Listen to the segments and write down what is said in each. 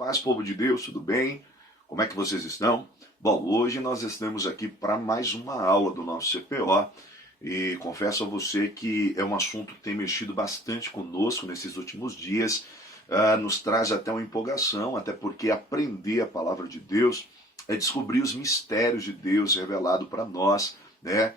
Paz, povo de Deus, tudo bem? Como é que vocês estão? Bom, hoje nós estamos aqui para mais uma aula do nosso CPO e confesso a você que é um assunto que tem mexido bastante conosco nesses últimos dias, nos traz até uma empolgação, até porque aprender a palavra de Deus é descobrir os mistérios de Deus revelado para nós, né?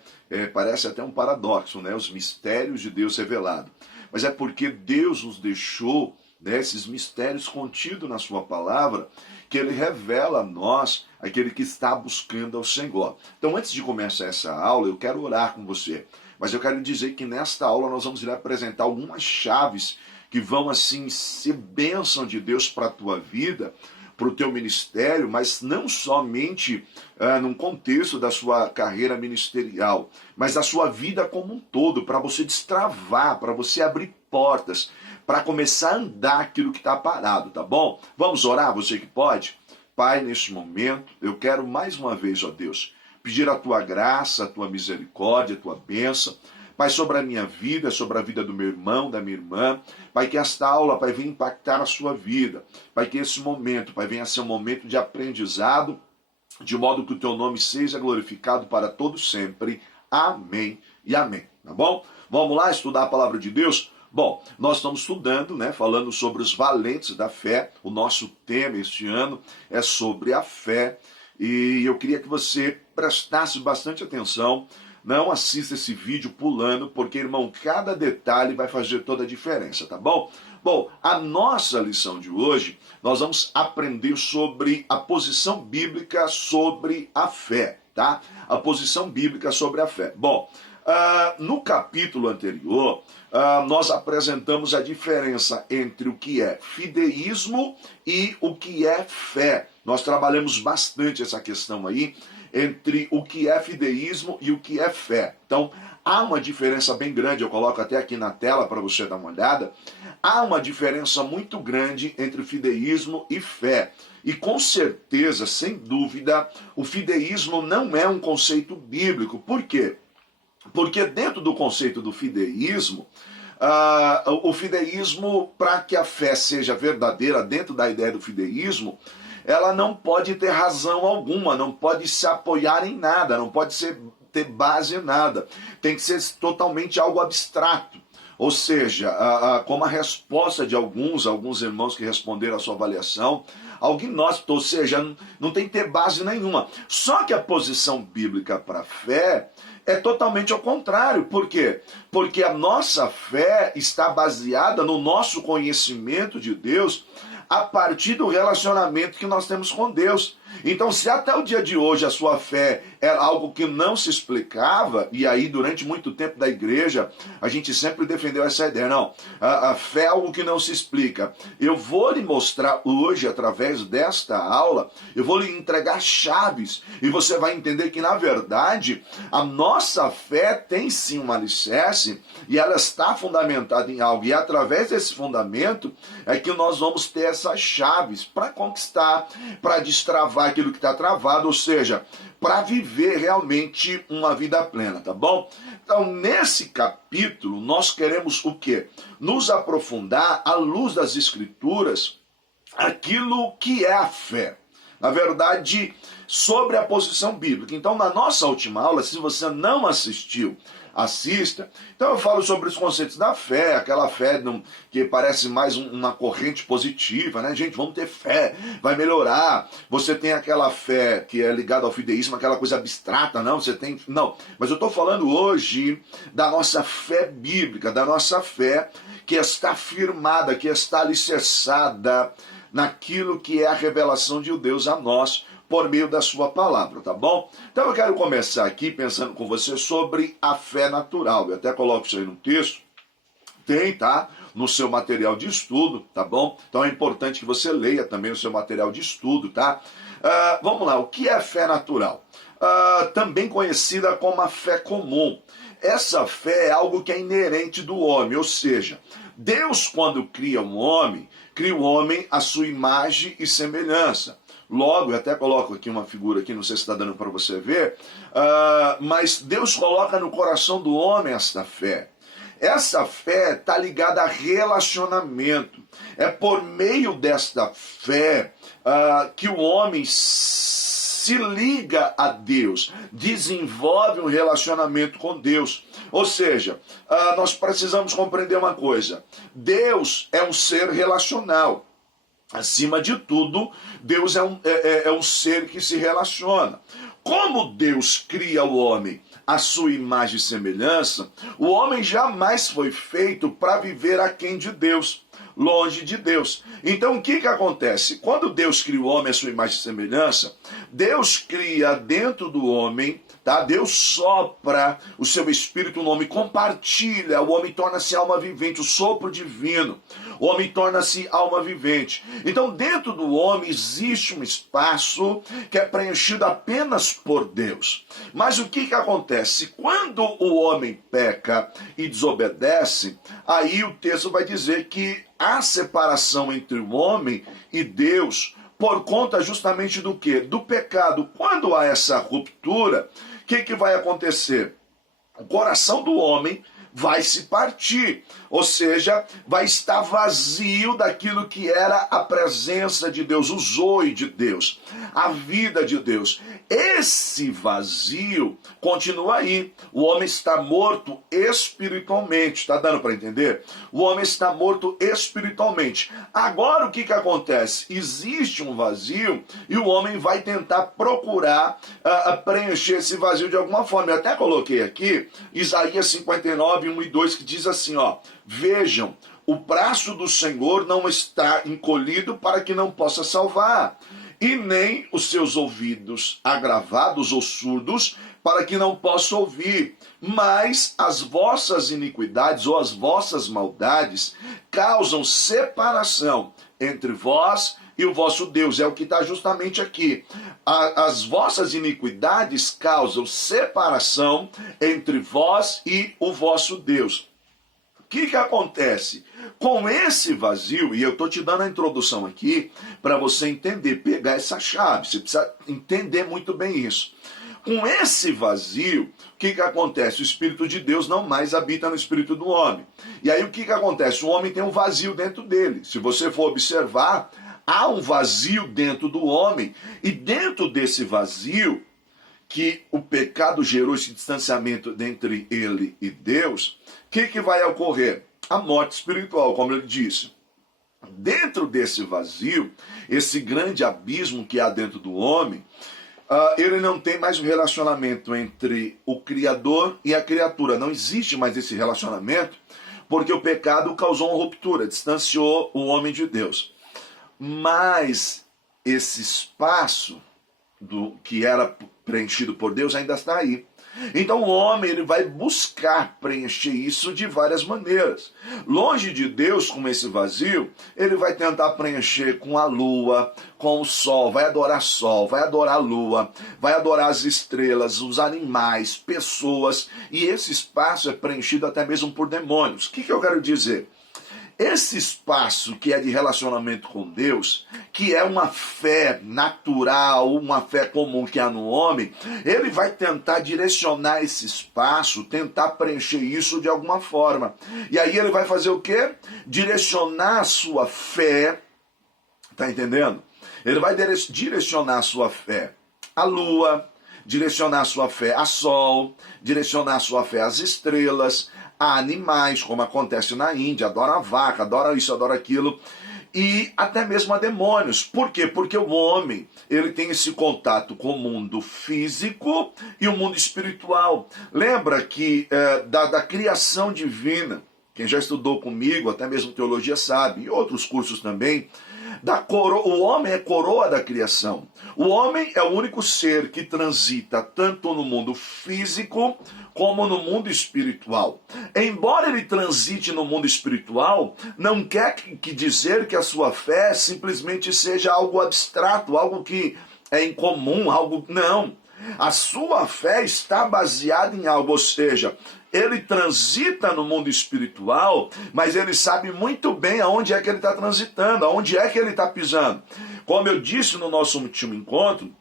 Parece até um paradoxo, né? Os mistérios de Deus revelado. Mas é porque Deus nos deixou, né, esses mistérios contidos na sua palavra, que ele revela a nós, aquele que está buscando ao Senhor. Então, antes de começar essa aula, eu quero orar com você. Mas eu quero dizer que nesta aula nós vamos lhe apresentar algumas chaves que vão, assim, ser bênção de Deus para a tua vida, para o teu ministério, mas não somente num contexto da sua carreira ministerial, mas da sua vida como um todo, para você destravar, para você abrir portas, para começar a andar aquilo que está parado, tá bom? Vamos orar, você que pode? Pai, neste momento, eu quero mais uma vez, ó Deus, pedir a tua graça, a tua misericórdia, a tua bênção, Pai, sobre a minha vida, sobre a vida do meu irmão, da minha irmã. Pai, que esta aula, Pai, venha impactar a sua vida. Pai, que esse momento, Pai, venha ser um momento de aprendizado, de modo que o teu nome seja glorificado para todos sempre. Amém e amém. Tá bom? Vamos lá estudar a palavra de Deus? Bom, nós estamos estudando, né, falando sobre os valentes da fé. O nosso tema este ano é sobre a fé. E eu queria que você prestasse bastante atenção. Não assista esse vídeo pulando, porque, irmão, cada detalhe vai fazer toda a diferença, tá bom? Bom, a nossa lição de hoje, nós vamos aprender sobre a posição bíblica sobre a fé, tá? A posição bíblica sobre a fé. Bom, no capítulo anterior, nós apresentamos a diferença entre o que é fideísmo e o que é fé. Nós trabalhamos bastante essa questão aí, entre o que é fideísmo e o que é fé. Então, há uma diferença bem grande, eu coloco até aqui na tela para você dar uma olhada. Há uma diferença muito grande entre fideísmo e fé. E com certeza, sem dúvida, o fideísmo não é um conceito bíblico. Por quê? Porque dentro do conceito do fideísmo, o fideísmo, para que a fé seja verdadeira dentro da ideia do fideísmo, ela não pode ter razão alguma, não pode se apoiar em nada, não pode ter base em nada. Tem que ser totalmente algo abstrato. Ou seja, como a resposta de alguns irmãos que responderam à sua avaliação, algo inóspito, ou seja, não tem que ter base nenhuma. Só que a posição bíblica para a fé é totalmente ao contrário. Por quê? Porque a nossa fé está baseada no nosso conhecimento de Deus a partir do relacionamento que nós temos com Deus. Então, se até o dia de hoje a sua fé era algo que não se explicava, e aí durante muito tempo da igreja a gente sempre defendeu essa ideia, não, a fé é algo que não se explica. Eu vou lhe mostrar hoje, através desta aula, eu vou lhe entregar chaves, e você vai entender que na verdade a nossa fé tem sim um alicerce, e ela está fundamentada em algo, e através desse fundamento é que nós vamos ter essas chaves para conquistar, para destravar aquilo que está travado, ou seja, para viver realmente uma vida plena, tá bom? Então, nesse capítulo, nós queremos o quê? Nos aprofundar, à luz das Escrituras, aquilo que é a fé. Na verdade, sobre a posição bíblica. Então, na nossa última aula, se você não assistiu, assista. Então eu falo sobre os conceitos da fé, aquela fé que parece mais uma corrente positiva, né? Gente, vamos ter fé, vai melhorar. Você tem aquela fé que é ligada ao fideísmo, aquela coisa abstrata, não? Você tem... Não, mas eu estou falando hoje da nossa fé bíblica, da nossa fé que está firmada, que está alicerçada naquilo que é a revelação de Deus a nós, por meio da sua palavra, tá bom? Então eu quero começar aqui pensando com você sobre a fé natural. Eu até coloco isso aí no texto. Tem, tá? No seu material de estudo, tá bom? Então é importante que você leia também o seu material de estudo, tá? Vamos lá, o que é fé natural? Também conhecida como a fé comum. Essa fé é algo que é inerente do homem, ou seja, Deus, quando cria o homem à sua imagem e semelhança. Logo, eu até coloco aqui uma figura aqui, não sei se está dando para você ver, mas Deus coloca no coração do homem esta fé. Essa fé está ligada a relacionamento. É por meio desta fé que o homem se liga a Deus, desenvolve um relacionamento com Deus. Ou seja, nós precisamos compreender uma coisa: Deus é um ser relacional. Acima de tudo, Deus é um ser que se relaciona. Como Deus cria o homem à sua imagem e semelhança, o homem jamais foi feito para viver aquém de Deus, longe de Deus. Então o que acontece? Quando Deus cria o homem à sua imagem e semelhança, Deus cria dentro do homem, tá? Deus sopra o seu espírito no homem, compartilha, o homem torna-se alma vivente, o sopro divino. O homem torna-se alma vivente. Então, dentro do homem existe um espaço que é preenchido apenas por Deus. Mas o que acontece? Quando o homem peca e desobedece, aí o texto vai dizer que há separação entre o homem e Deus por conta justamente do quê? Do pecado. Quando há essa ruptura, o que vai acontecer? O coração do homem vai se partir, ou seja, vai estar vazio daquilo que era a presença de Deus, o zoe de Deus, a vida de Deus. Esse vazio continua aí. O homem está morto espiritualmente, está dando para entender? O homem está morto espiritualmente. Agora o que acontece? Existe um vazio e o homem vai tentar procurar preencher esse vazio de alguma forma. Eu até coloquei aqui Isaías 59, 1 e 2, que diz assim, ó: vejam, o braço do Senhor não está encolhido para que não possa salvar, e nem os seus ouvidos agravados ou surdos para que não possa ouvir. Mas as vossas iniquidades ou as vossas maldades causam separação entre vós e o vosso Deus. É o que está justamente aqui. As vossas iniquidades causam separação entre vós e o vosso Deus. O que acontece? Com esse vazio, e eu estou te dando a introdução aqui para você entender, pegar essa chave. Você precisa entender muito bem isso. Com esse vazio, o que acontece? O Espírito de Deus não mais habita no espírito do homem. E aí o que acontece? O homem tem um vazio dentro dele. Se você for observar, há um vazio dentro do homem, e dentro desse vazio, que o pecado gerou esse distanciamento entre ele e Deus, o que vai ocorrer? A morte espiritual, como ele disse. Dentro desse vazio, esse grande abismo que há dentro do homem, ele não tem mais um relacionamento entre o Criador e a criatura. Não existe mais esse relacionamento, porque o pecado causou uma ruptura, distanciou o homem de Deus. Mas esse espaço que era preenchido por Deus ainda está aí. Então o homem ele vai buscar preencher isso de várias maneiras. Longe de Deus, com esse vazio, ele vai tentar preencher com a lua, com o sol, vai adorar a lua, vai adorar as estrelas, os animais, pessoas, e esse espaço é preenchido até mesmo por demônios. O que eu quero dizer? Esse espaço que é de relacionamento com Deus, que é uma fé natural, uma fé comum que há no homem, ele vai tentar direcionar esse espaço, tentar preencher isso de alguma forma. E aí ele vai fazer o quê? Direcionar a sua fé, tá entendendo? Ele vai direcionar a sua fé à lua, direcionar a sua fé a sol, direcionar a sua fé às estrelas, a animais, como acontece na Índia, adora a vaca, adora isso, adora aquilo, e até mesmo a demônios. Por quê? Porque o homem, ele tem esse contato com o mundo físico e o mundo espiritual. Lembra que da criação divina, quem já estudou comigo, até mesmo teologia sabe, e outros cursos também, o homem é coroa da criação. O homem é o único ser que transita tanto no mundo físico como no mundo espiritual. Embora ele transite no mundo espiritual, não quer dizer que a sua fé simplesmente seja algo abstrato, algo que é incomum, algo... Não. A sua fé está baseada em algo, ou seja, ele transita no mundo espiritual, mas ele sabe muito bem aonde é que ele está transitando, aonde é que ele está pisando. Como eu disse no nosso último encontro,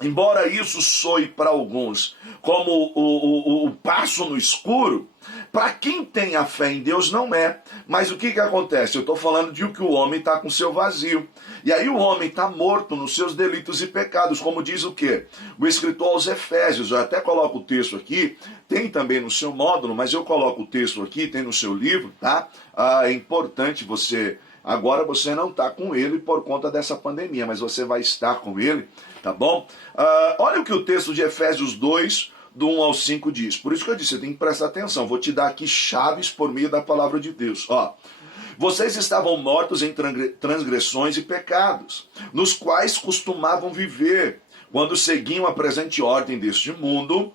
embora isso soe para alguns como o passo no escuro, para quem tem a fé em Deus não é. Mas o que acontece? Eu estou falando de que o homem está com seu vazio. E aí o homem está morto nos seus delitos e pecados, como diz o quê? O escritor aos Efésios. Eu até coloco o texto aqui, tem também no seu módulo, mas eu coloco o texto aqui, tem no seu livro, tá? É importante você... Agora você não está com ele por conta dessa pandemia, mas você vai estar com ele, tá bom? Olha o que o texto de Efésios 2, do 1 ao 5 diz. Por isso que eu disse, você tem que prestar atenção. Vou te dar aqui chaves por meio da palavra de Deus. Ó, vocês estavam mortos em transgressões e pecados, nos quais costumavam viver, quando seguiam a presente ordem deste mundo,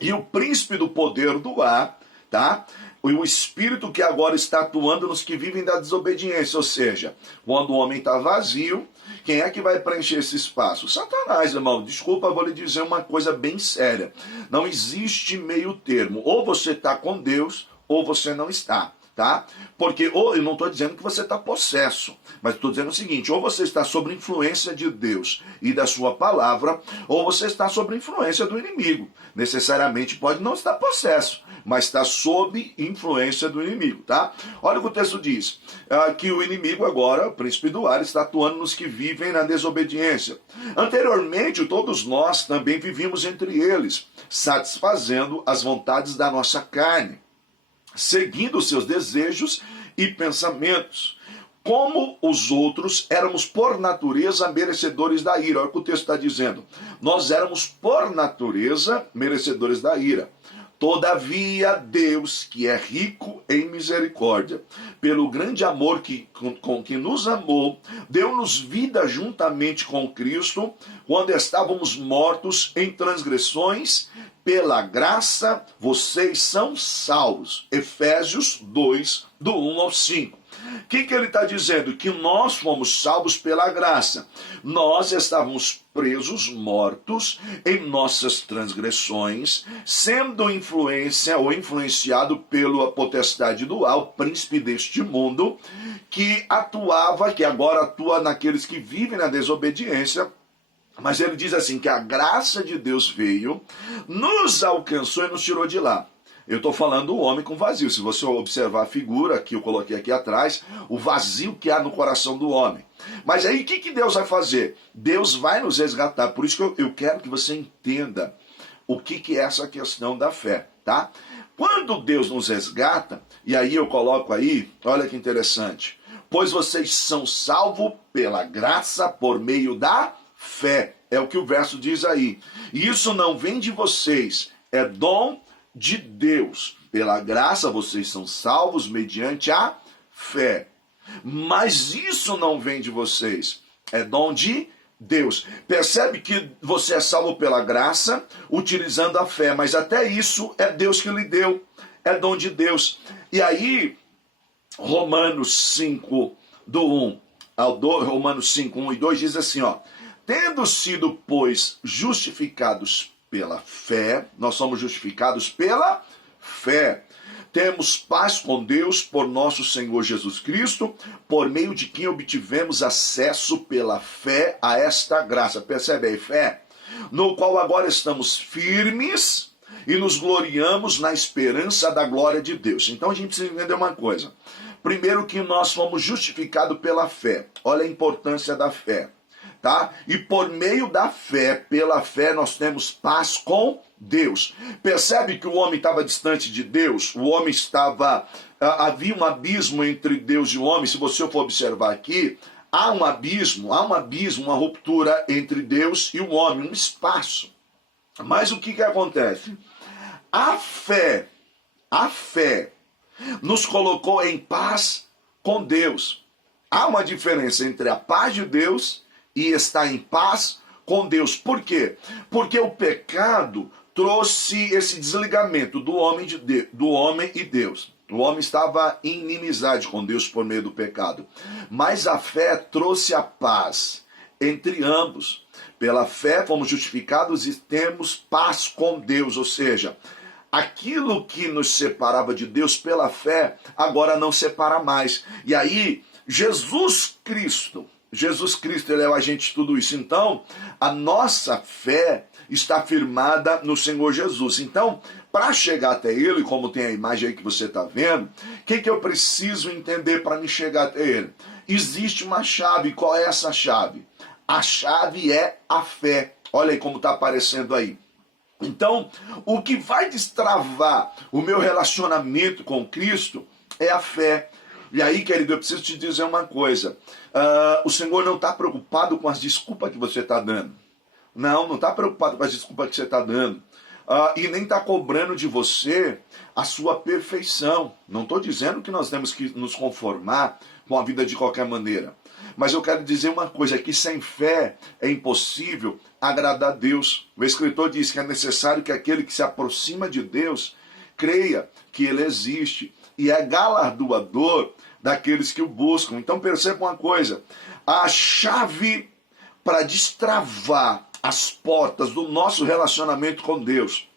e o príncipe do poder do ar, tá? O espírito que agora está atuando nos que vivem da desobediência, ou seja, quando o homem está vazio, quem é que vai preencher esse espaço? Satanás, irmão. Desculpa, vou lhe dizer uma coisa bem séria. Não existe meio termo. Ou você está com Deus, ou você não está. Tá? Porque eu não estou dizendo que você está possesso, mas estou dizendo o seguinte: ou você está sob influência de Deus e da sua palavra, ou você está sob influência do inimigo. Necessariamente pode não estar possesso, mas está sob influência do inimigo, tá? Olha o que o texto diz, que o inimigo agora, o príncipe do ar, está atuando nos que vivem na desobediência. Anteriormente, todos nós também vivíamos entre eles, satisfazendo as vontades da nossa carne, seguindo os seus desejos e pensamentos. Como os outros, éramos por natureza merecedores da ira. Olha o que o texto está dizendo. Nós éramos por natureza merecedores da ira. Todavia, Deus, que é rico em misericórdia, pelo grande amor com que nos amou, deu-nos vida juntamente com Cristo, quando estávamos mortos em transgressões. Pela graça, vocês são salvos. Efésios 2, do 1 ao 5. O que ele está dizendo? Que nós fomos salvos pela graça. Nós estávamos presos, mortos em nossas transgressões, sendo influenciado pela potestade do ar, o príncipe deste mundo, que agora atua naqueles que vivem na desobediência. Mas ele diz assim, que a graça de Deus veio, nos alcançou e nos tirou de lá. Eu estou falando do homem com vazio. Se você observar a figura que eu coloquei aqui atrás, o vazio que há no coração do homem. Mas aí o que Deus vai fazer? Deus vai nos resgatar. Por isso que eu quero que você entenda o que é essa questão da fé, tá? Quando Deus nos resgata, e aí eu coloco aí, olha que interessante. Pois vocês são salvos pela graça por meio da fé, é o que o verso diz aí. E isso não vem de vocês, é dom de Deus. Pela graça vocês são salvos mediante a fé. Mas isso não vem de vocês, é dom de Deus. Percebe que você é salvo pela graça, utilizando a fé, mas até isso é Deus que lhe deu, é dom de Deus. E aí, Romanos 5, do 1 ao 2, Romanos 5, 1 e 2 diz assim, ó. Tendo sido, pois, justificados pela fé, nós somos justificados pela fé. Temos paz com Deus por nosso Senhor Jesus Cristo, por meio de quem obtivemos acesso pela fé a esta graça. Percebe aí, fé? No qual agora estamos firmes e nos gloriamos na esperança da glória de Deus. Então a gente precisa entender uma coisa. Primeiro que nós fomos justificados pela fé. Olha a importância da fé. Tá? E por meio da fé, pela fé, nós temos paz com Deus. Percebe que o homem estava distante de Deus? O homem havia um abismo entre Deus e o homem. Se você for observar aqui, há um abismo, uma ruptura entre Deus e o homem, um espaço. Mas o que acontece? A fé nos colocou em paz com Deus. Há uma diferença entre a paz de Deus e estar em paz com Deus. Por quê? Porque o pecado trouxe esse desligamento do homem e Deus. O homem estava em inimizade com Deus por meio do pecado. Mas a fé trouxe a paz entre ambos. Pela fé fomos justificados e temos paz com Deus. Ou seja, aquilo que nos separava de Deus pela fé, agora não separa mais. E aí, Jesus Cristo, Jesus Cristo, ele é o agente de tudo isso. Então, a nossa fé está firmada no Senhor Jesus. Então, para chegar até ele, como tem a imagem aí que você está vendo, o que eu preciso entender para me chegar até ele? Existe uma chave. Qual é essa chave? A chave é a fé. Olha aí como está aparecendo aí. Então, o que vai destravar o meu relacionamento com Cristo é a fé. E aí, querido, eu preciso te dizer uma coisa. O Senhor não está preocupado com as desculpas que você está dando. Não está preocupado com as desculpas que você está dando. E nem está cobrando de você a sua perfeição. Não estou dizendo que nós temos que nos conformar com a vida de qualquer maneira. Mas eu quero dizer uma coisa, que sem fé é impossível agradar a Deus. O escritor diz que é necessário que aquele que se aproxima de Deus creia que ele existe e é galardoador daqueles que o buscam. Então perceba uma coisa, a chave para destravar as portas do nosso relacionamento com Deus,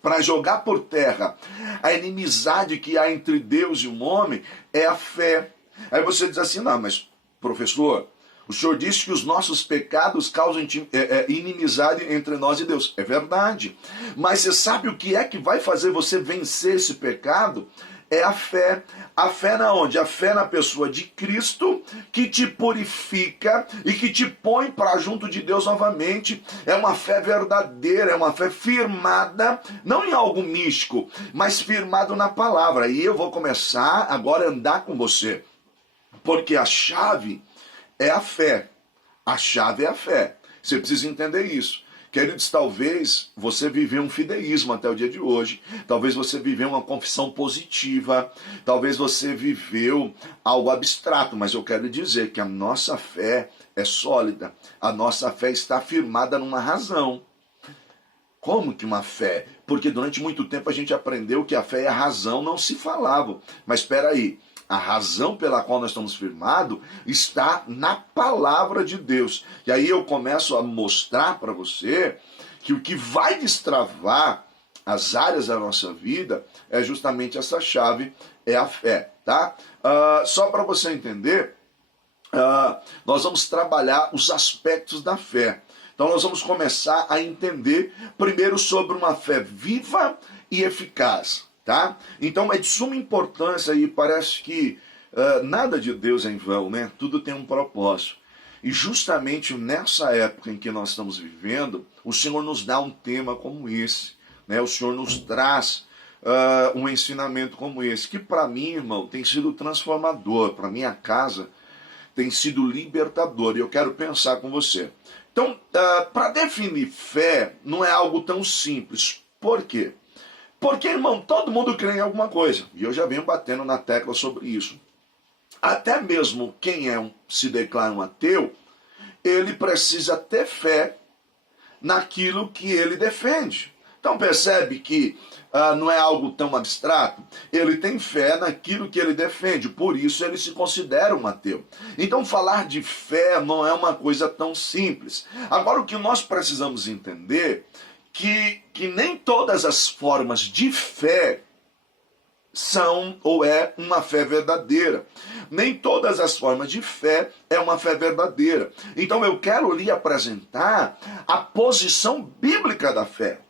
para jogar por terra a inimizade que há entre Deus e o homem, é a fé. Aí você diz assim, não, mas professor, o senhor disse que os nossos pecados causam inimizade entre nós e Deus. É verdade. Mas você sabe o que é que vai fazer você vencer esse pecado? É a fé. A fé na onde? A fé na pessoa de Cristo, que te purifica e que te põe para junto de Deus novamente. É uma fé verdadeira, é uma fé firmada, não em algo místico, mas firmado na palavra. E eu vou começar agora a andar com você. Porque a chave é a fé. A chave é a fé. Você precisa entender isso. Queridos, talvez você viveu um fideísmo até o dia de hoje. Talvez você viveu uma confissão positiva. Talvez você viveu algo abstrato. Mas eu quero dizer que a nossa fé é sólida. A nossa fé está firmada numa razão. Como que uma fé? Porque durante muito tempo a gente aprendeu que a fé e a razão não se falavam. Mas espera aí. A razão pela qual nós estamos firmados está na palavra de Deus. E aí eu começo a mostrar para você que o que vai destravar as áreas da nossa vida é justamente essa chave, é a fé, tá? Só para você entender, nós vamos trabalhar os aspectos da fé. Então nós vamos começar a entender primeiro sobre uma fé viva e eficaz. Tá? Então é de suma importância e parece que nada de Deus é em vão, né? Tudo tem um propósito. E justamente nessa época em que nós estamos vivendo, o Senhor nos dá um tema como esse, né? O Senhor nos traz um ensinamento como esse, que para mim, irmão, tem sido transformador, para minha casa tem sido libertador, e eu quero pensar com você. Então, para definir fé, não é algo tão simples. Por quê? Porque, irmão, todo mundo crê em alguma coisa. E eu já venho batendo na tecla sobre isso. Até mesmo quem se declara um ateu, ele precisa ter fé naquilo que ele defende. Então percebe que não é algo tão abstrato. Ele tem fé naquilo que ele defende. Por isso ele se considera um ateu. Então falar de fé não é uma coisa tão simples. Agora o que nós precisamos entender que nem todas as formas de fé são ou é uma fé verdadeira. Nem todas as formas de fé é uma fé verdadeira. Então eu quero lhe apresentar a posição bíblica da fé.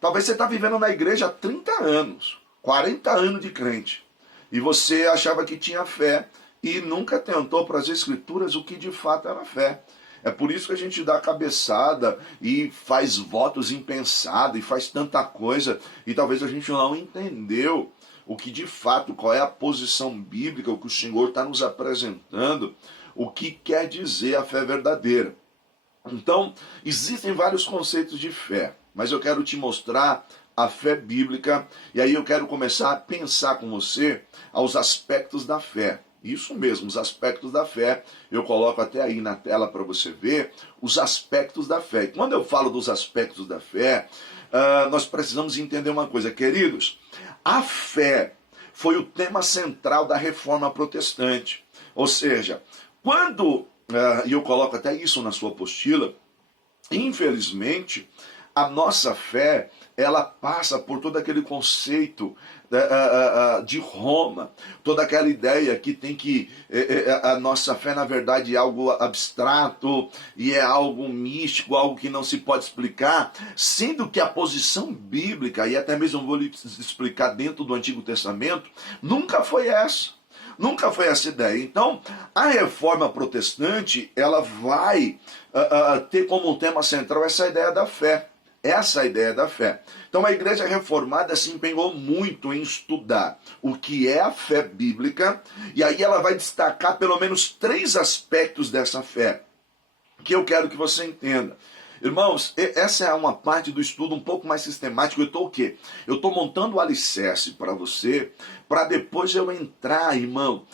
Talvez você está vivendo na igreja há 30 anos, 40 anos de crente, e você achava que tinha fé e nunca tentou para as escrituras o que de fato era fé. É por isso que a gente dá cabeçada e faz votos impensados e faz tanta coisa e talvez a gente não entendeu o que de fato, qual é a posição bíblica, o que o Senhor está nos apresentando, o que quer dizer a fé verdadeira. Então, existem vários conceitos de fé, mas eu quero te mostrar a fé bíblica e aí eu quero começar a pensar com você aos aspectos da fé. Isso mesmo, os aspectos da fé. Eu coloco até aí na tela para você ver os aspectos da fé. E quando eu falo dos aspectos da fé, nós precisamos entender uma coisa, queridos. A fé foi o tema central da Reforma Protestante. Ou seja, quando, e eu coloco até isso na sua apostila, infelizmente, a nossa fé, ela passa por todo aquele conceito de Roma, toda aquela ideia que tem que a nossa fé na verdade é algo abstrato e é algo místico, algo que não se pode explicar, sendo que a posição bíblica, e até mesmo vou lhe explicar dentro do Antigo Testamento, nunca foi essa. Nunca foi essa ideia. Então, a reforma protestante, ela vai ter como tema central essa ideia da fé. Essa ideia da fé. Então a igreja reformada se empenhou muito em estudar o que é a fé bíblica, e aí ela vai destacar pelo menos 3 aspectos dessa fé, que eu quero que você entenda. Irmãos, essa é uma parte do estudo um pouco mais sistemático. Eu estou o quê? Eu estou montando o alicerce para você, para depois eu entrar, irmão,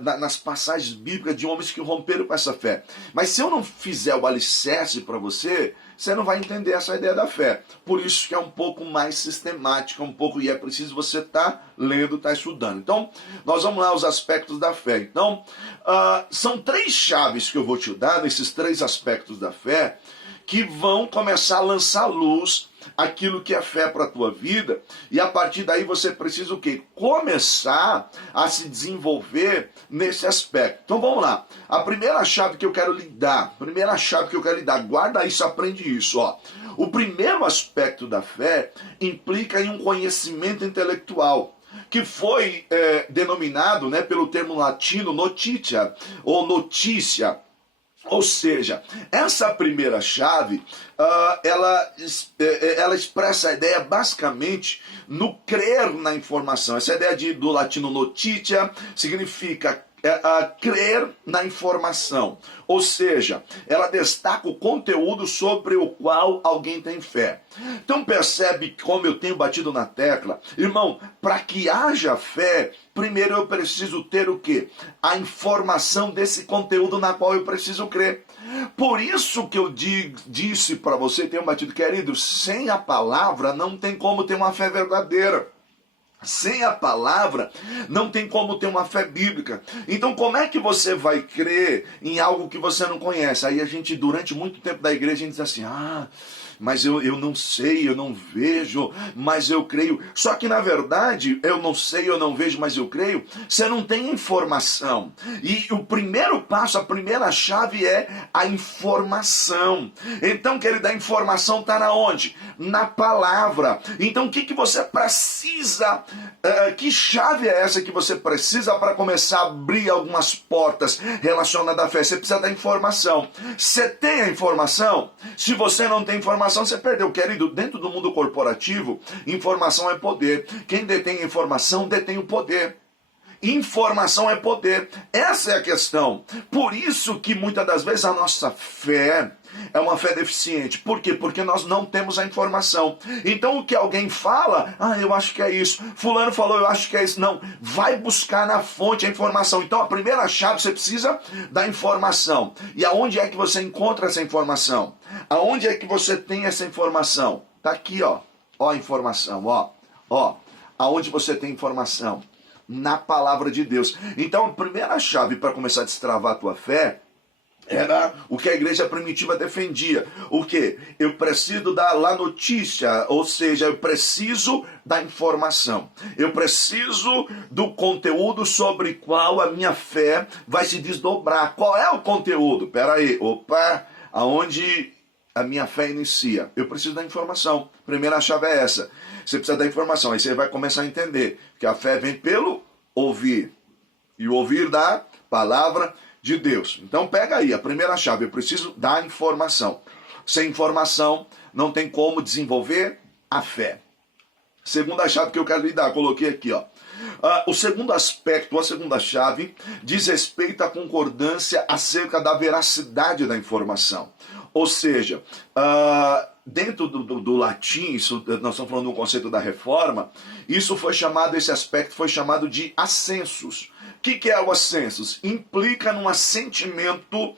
nas passagens bíblicas de homens que romperam com essa fé. Mas se eu não fizer o alicerce para você, você não vai entender essa ideia da fé. Por isso que é um pouco mais sistemática, e é preciso você estar lendo, estar estudando. Então, nós vamos lá aos aspectos da fé. Então, são 3 chaves que eu vou te dar, nesses 3 aspectos da fé, que vão começar a lançar luz aquilo que é fé para a tua vida, e a partir daí você precisa o quê? Começar a se desenvolver nesse aspecto. Então vamos lá. A primeira chave que eu quero lhe dar, guarda isso, aprende isso, ó. O primeiro aspecto da fé implica em um conhecimento intelectual, que foi denominado, né, pelo termo latino notitia, ou notícia. Ou seja, essa primeira chave, ela expressa a ideia basicamente no crer na informação. Essa ideia do latino notitia significa crer na informação. Ou seja, ela destaca o conteúdo sobre o qual alguém tem fé. Então percebe como eu tenho batido na tecla? Irmão, para que haja fé, primeiro eu preciso ter o quê? A informação desse conteúdo na qual eu preciso crer. Por isso que eu disse para você, tenho batido, querido, sem a palavra não tem como ter uma fé verdadeira. Sem a palavra, não tem como ter uma fé bíblica. Então, como é que você vai crer em algo que você não conhece? Aí a gente, durante muito tempo da igreja, a gente diz assim, mas eu não sei, eu não vejo, mas eu creio. Só que, na verdade, eu não sei, eu não vejo, mas eu creio. Você não tem informação. E o primeiro passo, a primeira chave é a informação. Então, querido, a informação está na onde? Na palavra. Então, o que você precisa? Que chave é essa que você precisa para começar a abrir algumas portas relacionadas à fé? Você precisa da informação. Você tem a informação? Se você não tem informação, você perdeu. Querido, dentro do mundo corporativo, informação é poder. Quem detém informação, detém o poder. Informação é poder. Essa é a questão. Por isso que muitas das vezes a nossa fé é uma fé deficiente. Por quê? Porque nós não temos a informação. Então o que alguém fala, eu acho que é isso. Fulano falou, eu acho que é isso. Não, vai buscar na fonte a informação. Então a primeira chave, você precisa da informação. E aonde é que você encontra essa informação? Aonde é que você tem essa informação? Tá aqui, ó a informação, ó. Aonde você tem informação? Na palavra de Deus. Então a primeira chave para começar a destravar a tua fé era o que a igreja primitiva defendia. O quê? Eu preciso da notícia, ou seja, eu preciso da informação. Eu preciso do conteúdo sobre qual a minha fé vai se desdobrar. Qual é o conteúdo? Peraí, aonde a minha fé inicia? Eu preciso da informação. Primeira chave é essa. Você precisa da informação. Aí você vai começar a entender que a fé vem pelo ouvir. E o ouvir da palavra de Deus. Então pega aí, a primeira chave, eu preciso da informação. Sem informação, não tem como desenvolver a fé. Segunda chave que eu quero lhe dar, coloquei aqui, ó. O segundo aspecto, a segunda chave, diz respeito à concordância acerca da veracidade da informação. Ou seja, dentro do latim, nós estamos falando do conceito da reforma, esse aspecto foi chamado de assensus. O que é o assensus? Implica num assentimento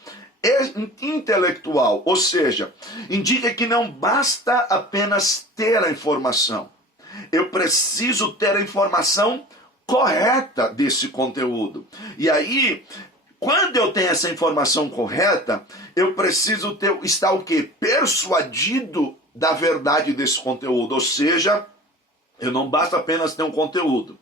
intelectual, ou seja, indica que não basta apenas ter a informação. Eu preciso ter a informação correta desse conteúdo. E aí, quando eu tenho essa informação correta, eu preciso estar o quê? Persuadido da verdade desse conteúdo. Ou seja, eu não basta apenas ter um conteúdo.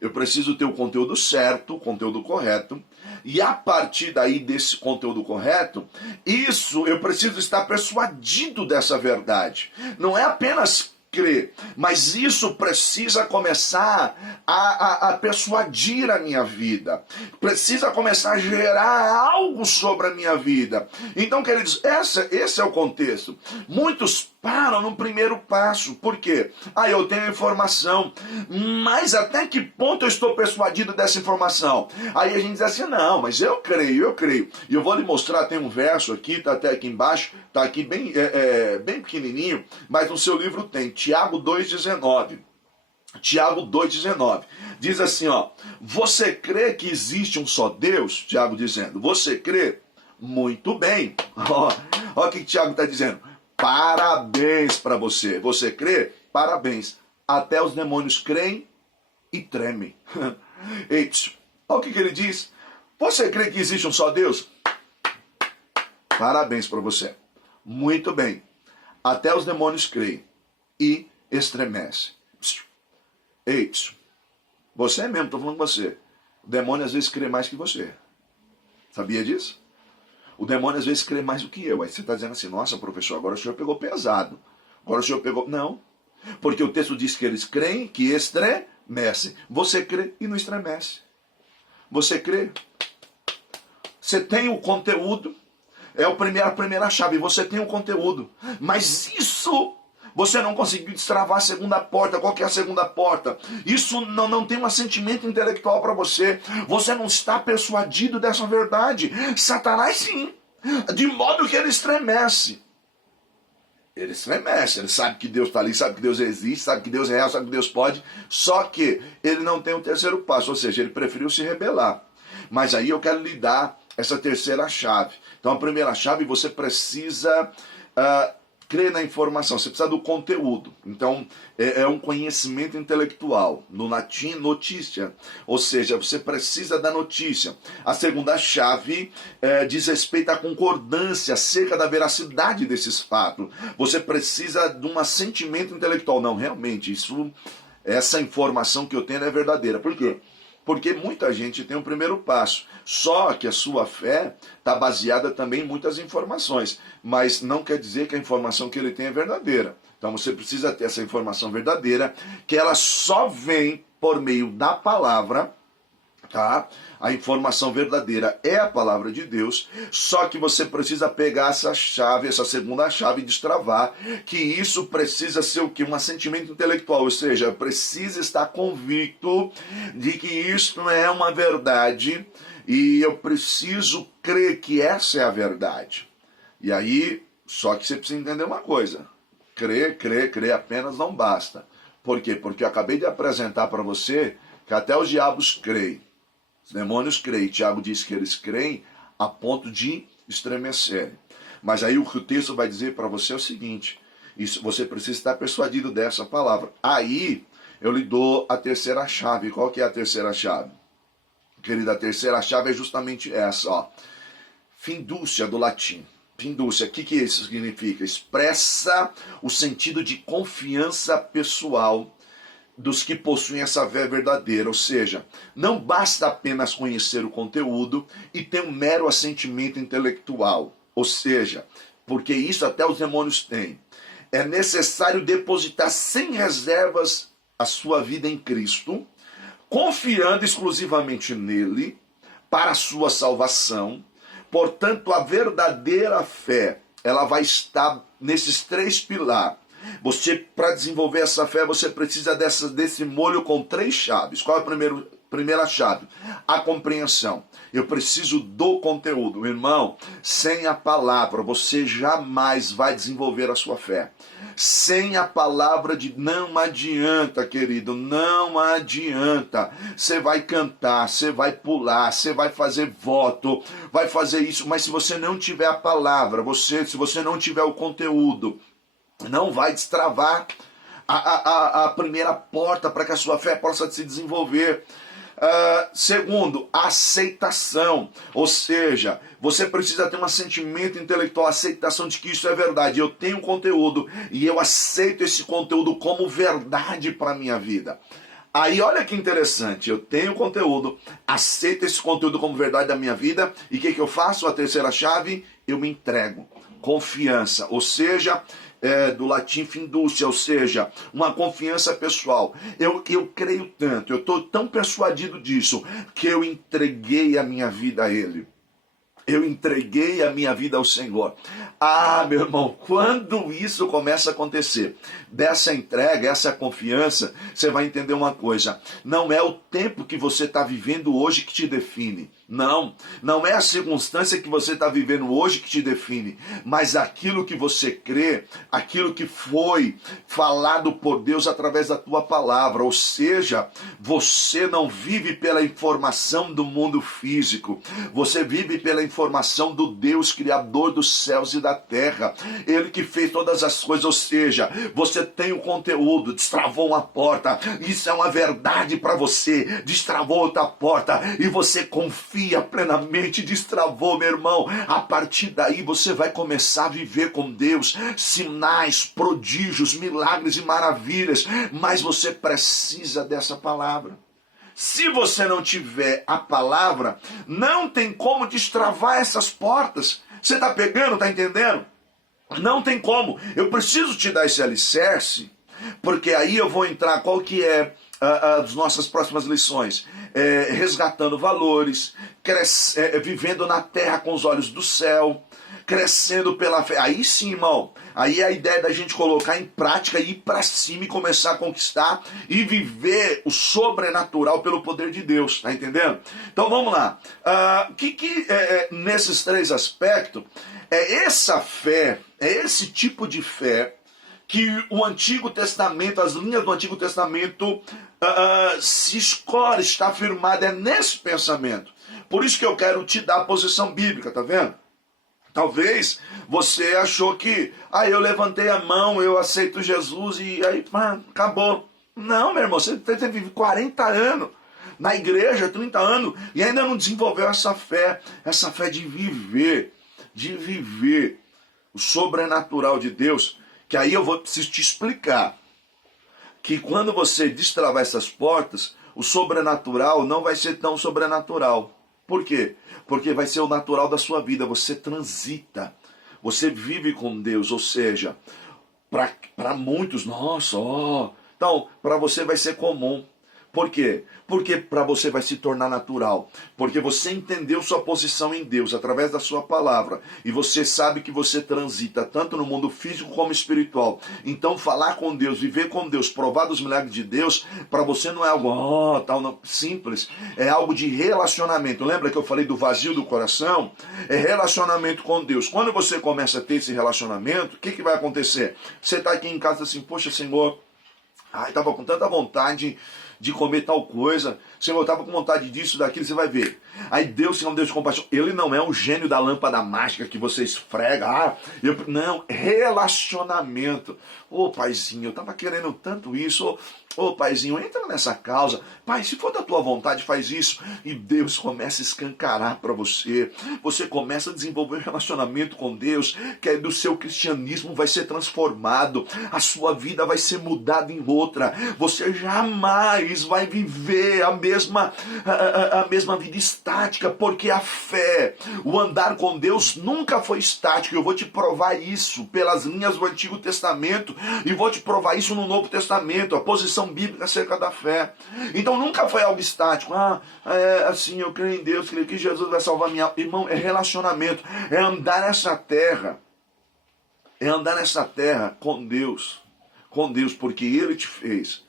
Eu preciso ter o conteúdo certo, o conteúdo correto. E a partir daí desse conteúdo correto, isso eu preciso estar persuadido dessa verdade. Não é apenas crer, mas isso precisa começar a persuadir a minha vida. Precisa começar a gerar algo sobre a minha vida. Então, queridos, esse é o contexto. Muitos param no primeiro passo. Por quê? Eu tenho informação, mas até que ponto eu estou persuadido dessa informação? Aí a gente diz assim, não, mas eu creio. E eu vou lhe mostrar, tem um verso aqui, está até aqui embaixo, está aqui bem pequenininho, mas no seu livro tem, Tiago 2,19. Tiago 2,19. Diz assim, você crê que existe um só Deus? Tiago dizendo, você crê? Muito bem. Olha o que Tiago está dizendo. Parabéns para você. Você crê? Parabéns. Até os demônios creem e tremem. Eita, olha o que ele diz. Você crê que existe um só Deus? Parabéns para você. Muito bem. Até os demônios creem e estremecem. Eita, você mesmo, estou falando com você. O demônio às vezes crê mais que você. Sabia disso? O demônio às vezes crê mais do que eu. Aí você está dizendo assim, nossa, professor, agora o senhor pegou pesado. Agora o senhor pegou... Não, porque o texto diz que eles creem, que estremecem. Você crê e não estremece. Você crê. Você tem o conteúdo. É a primeira chave. Você tem o conteúdo. Mas isso... Você não conseguiu destravar a segunda porta. Qual que é a segunda porta? Isso não tem um assentimento intelectual para você. Você não está persuadido dessa verdade. Satanás sim. De modo que ele estremece. Ele estremece. Ele sabe que Deus está ali, sabe que Deus existe, sabe que Deus é real, sabe que Deus pode. Só que ele não tem o terceiro passo. Ou seja, ele preferiu se rebelar. Mas aí eu quero lhe dar essa terceira chave. Então a primeira chave, você precisa... crer na informação, você precisa do conteúdo. Então, é um conhecimento intelectual. No latim, notícia. Ou seja, você precisa da notícia. A segunda chave diz respeito à concordância acerca da veracidade desses fatos. Você precisa de um assentimento intelectual. Não, realmente, essa informação que eu tenho é verdadeira. Por quê? Porque muita gente tem o primeiro passo. Só que a sua fé está baseada também em muitas informações. Mas não quer dizer que a informação que ele tem é verdadeira. Então você precisa ter essa informação verdadeira, que ela só vem por meio da palavra. Tá? A informação verdadeira é a palavra de Deus, só que você precisa pegar essa chave, essa segunda chave e destravar, que isso precisa ser o quê? Um assentimento intelectual, ou seja, precisa estar convicto de que isso é uma verdade e eu preciso crer que essa é a verdade. E aí, só que você precisa entender uma coisa, crer apenas não basta. Por quê? Porque eu acabei de apresentar para você que até os diabos creem. Os demônios creem. Tiago diz que eles creem a ponto de estremecerem. Mas aí o que o texto vai dizer para você é o seguinte: isso, você precisa estar persuadido dessa palavra. Aí eu lhe dou a terceira chave. Qual que é a terceira chave? Querida, a terceira chave é justamente essa. Findúcia, do latim. Findúcia, o que isso significa? Expressa o sentido de confiança pessoal dos que possuem essa fé verdadeira, ou seja, não basta apenas conhecer o conteúdo e ter um mero assentimento intelectual, ou seja, porque isso até os demônios têm. É necessário depositar sem reservas a sua vida em Cristo, confiando exclusivamente nele para a sua salvação. Portanto, a verdadeira fé, ela vai estar nesses três pilares. Você, para desenvolver essa fé, você precisa desse molho com três chaves. Qual é a primeira chave? A compreensão. Eu preciso do conteúdo. Irmão, sem a palavra, você jamais vai desenvolver a sua fé. Sem a palavra não adianta, querido, não adianta. Você vai cantar, você vai pular, você vai fazer voto, vai fazer isso, mas se você não tiver a palavra, se você não tiver o conteúdo, não vai destravar a primeira porta para que a sua fé possa se desenvolver. Segundo, aceitação, ou seja, você precisa ter um sentimento intelectual, aceitação de que isso é verdade. Eu tenho conteúdo e eu aceito esse conteúdo como verdade para a minha vida. Aí olha que interessante, eu tenho conteúdo, aceito esse conteúdo como verdade da minha vida, e o que eu faço? A terceira chave, eu me entrego. Confiança, ou seja, do latim fidúcia, ou seja, uma confiança pessoal. Eu creio tanto, eu estou tão persuadido disso, que eu entreguei a minha vida a Ele. Eu entreguei a minha vida ao Senhor. Ah, meu irmão, quando isso começa a acontecer, dessa entrega, essa confiança, você vai entender uma coisa. Não é o tempo que você está vivendo hoje que te define. Não é a circunstância que você está vivendo hoje que te define, mas aquilo que você crê, aquilo que foi falado por Deus através da tua palavra. Ou seja, você não vive pela informação do mundo físico, você vive pela informação do Deus Criador dos céus e da terra, Ele que fez todas as coisas. Ou seja, você tem o conteúdo, destravou uma porta, isso é uma verdade para você, destravou outra porta, e você confia plenamente, destravou, meu irmão. A partir daí você vai começar a viver com Deus, sinais, prodígios, milagres e maravilhas, mas você precisa dessa palavra. Se você não tiver a palavra, não tem como destravar essas portas. Você está pegando, está entendendo? Não tem como. Eu preciso te dar esse alicerce, porque aí eu vou entrar, qual que é as nossas próximas lições? Resgatando valores, vivendo na terra com os olhos do céu, crescendo pela fé. Aí sim, irmão, aí é a ideia da gente colocar em prática, ir para cima e começar a conquistar e viver o sobrenatural pelo poder de Deus, tá entendendo? Então vamos lá. Nesses três aspectos, é essa fé, é esse tipo de fé que o Antigo Testamento, as linhas do Antigo Testamento se escora, está firmada, é nesse pensamento. Por isso que eu quero te dar a posição bíblica, tá vendo? Talvez você achou que, eu levantei a mão, eu aceito Jesus e aí, acabou. Não, meu irmão, você teve 40 anos na igreja, 30 anos, e ainda não desenvolveu essa fé de viver o sobrenatural de Deus, que aí eu preciso te explicar que quando você destravar essas portas, o sobrenatural não vai ser tão sobrenatural. Por quê? Porque vai ser o natural da sua vida, você transita, você vive com Deus, ou seja, para muitos, então para você vai ser comum. Por quê? Porque para você vai se tornar natural. Porque você entendeu sua posição em Deus através da sua palavra. E você sabe que você transita tanto no mundo físico como espiritual. Então falar com Deus, viver com Deus, provar dos milagres de Deus, para você não é algo simples. É algo de relacionamento. Lembra que eu falei do vazio do coração? É relacionamento com Deus. Quando você começa a ter esse relacionamento, o que vai acontecer? Você está aqui em casa assim, poxa, Senhor, estava com tanta vontade de comer tal coisa, Senhor, eu estava com vontade disso, daquilo, você vai ver. Aí Deus, Senhor, Deus de compaixão, Ele não é um gênio da lâmpada mágica que você esfrega, não, relacionamento. Paizinho, eu estava querendo tanto isso, Paizinho, entra nessa causa, Pai, se for da tua vontade, faz isso, e Deus começa a escancarar para você começa a desenvolver um relacionamento com Deus, que aí do seu cristianismo vai ser transformado, a sua vida vai ser mudada em outra, você jamais vai viver a mesma vida estática, porque a fé, o andar com Deus nunca foi estático. Eu vou te provar isso pelas linhas do Antigo Testamento e vou te provar isso no Novo Testamento, a posição bíblica acerca da fé. Então nunca foi algo estático. Assim, eu creio em Deus, creio que Jesus vai salvar minha alma. Irmão, é relacionamento, é andar nessa terra, com Deus, porque Ele te fez.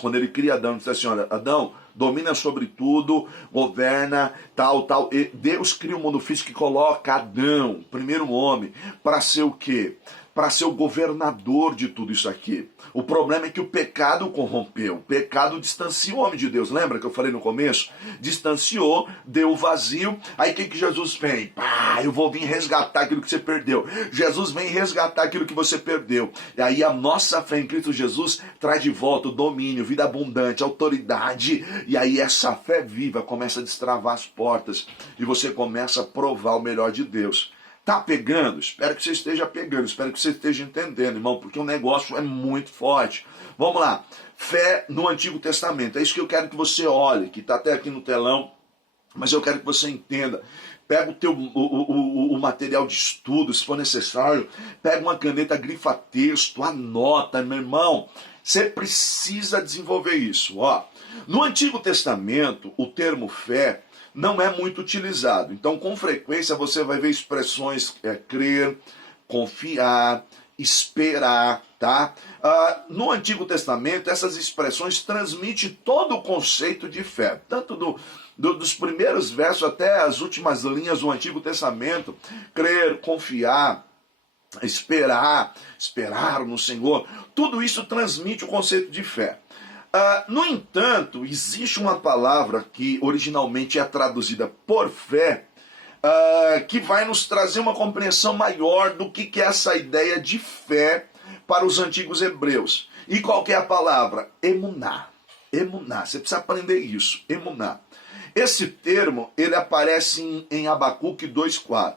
Quando Ele cria Adão, Ele disse assim, olha, Adão, domina sobre tudo, governa, tal. E Deus cria o mundo físico e coloca Adão, primeiro homem, para ser o quê? para ser o governador de tudo isso aqui. O problema é que o pecado corrompeu, o pecado distanciou o homem de Deus. Lembra que eu falei no começo? Distanciou, deu vazio. Aí o que Jesus vem? Pá, eu vou vir resgatar aquilo que você perdeu. Jesus vem resgatar aquilo que você perdeu. E aí a nossa fé em Cristo Jesus traz de volta o domínio, vida abundante, autoridade. E aí essa fé viva começa a destravar as portas e você começa a provar o melhor de Deus. Tá pegando? Espero que você esteja pegando, espero que você esteja entendendo, irmão, porque o negócio é muito forte. Vamos lá. Fé no Antigo Testamento. É isso que eu quero que você olhe, que está até aqui no telão, mas eu quero que você entenda. Pega o material de estudo, se for necessário. Pega uma caneta, grifa texto, anota, meu irmão. Você precisa desenvolver isso. Ó. No Antigo Testamento, o termo fé não é muito utilizado. Então, com frequência, você vai ver expressões crer, confiar, esperar, tá? No Antigo Testamento, essas expressões transmitem todo o conceito de fé. Tanto dos primeiros versos até as últimas linhas do Antigo Testamento. Crer, confiar, esperar no Senhor. Tudo isso transmite o conceito de fé. No entanto, existe uma palavra que originalmente é traduzida por fé, que vai nos trazer uma compreensão maior do que é essa ideia de fé para os antigos hebreus. E qual que é a palavra? Emuná. Emuná. Você precisa aprender isso. Emuná. Esse termo, ele aparece em Abacuque 2,4.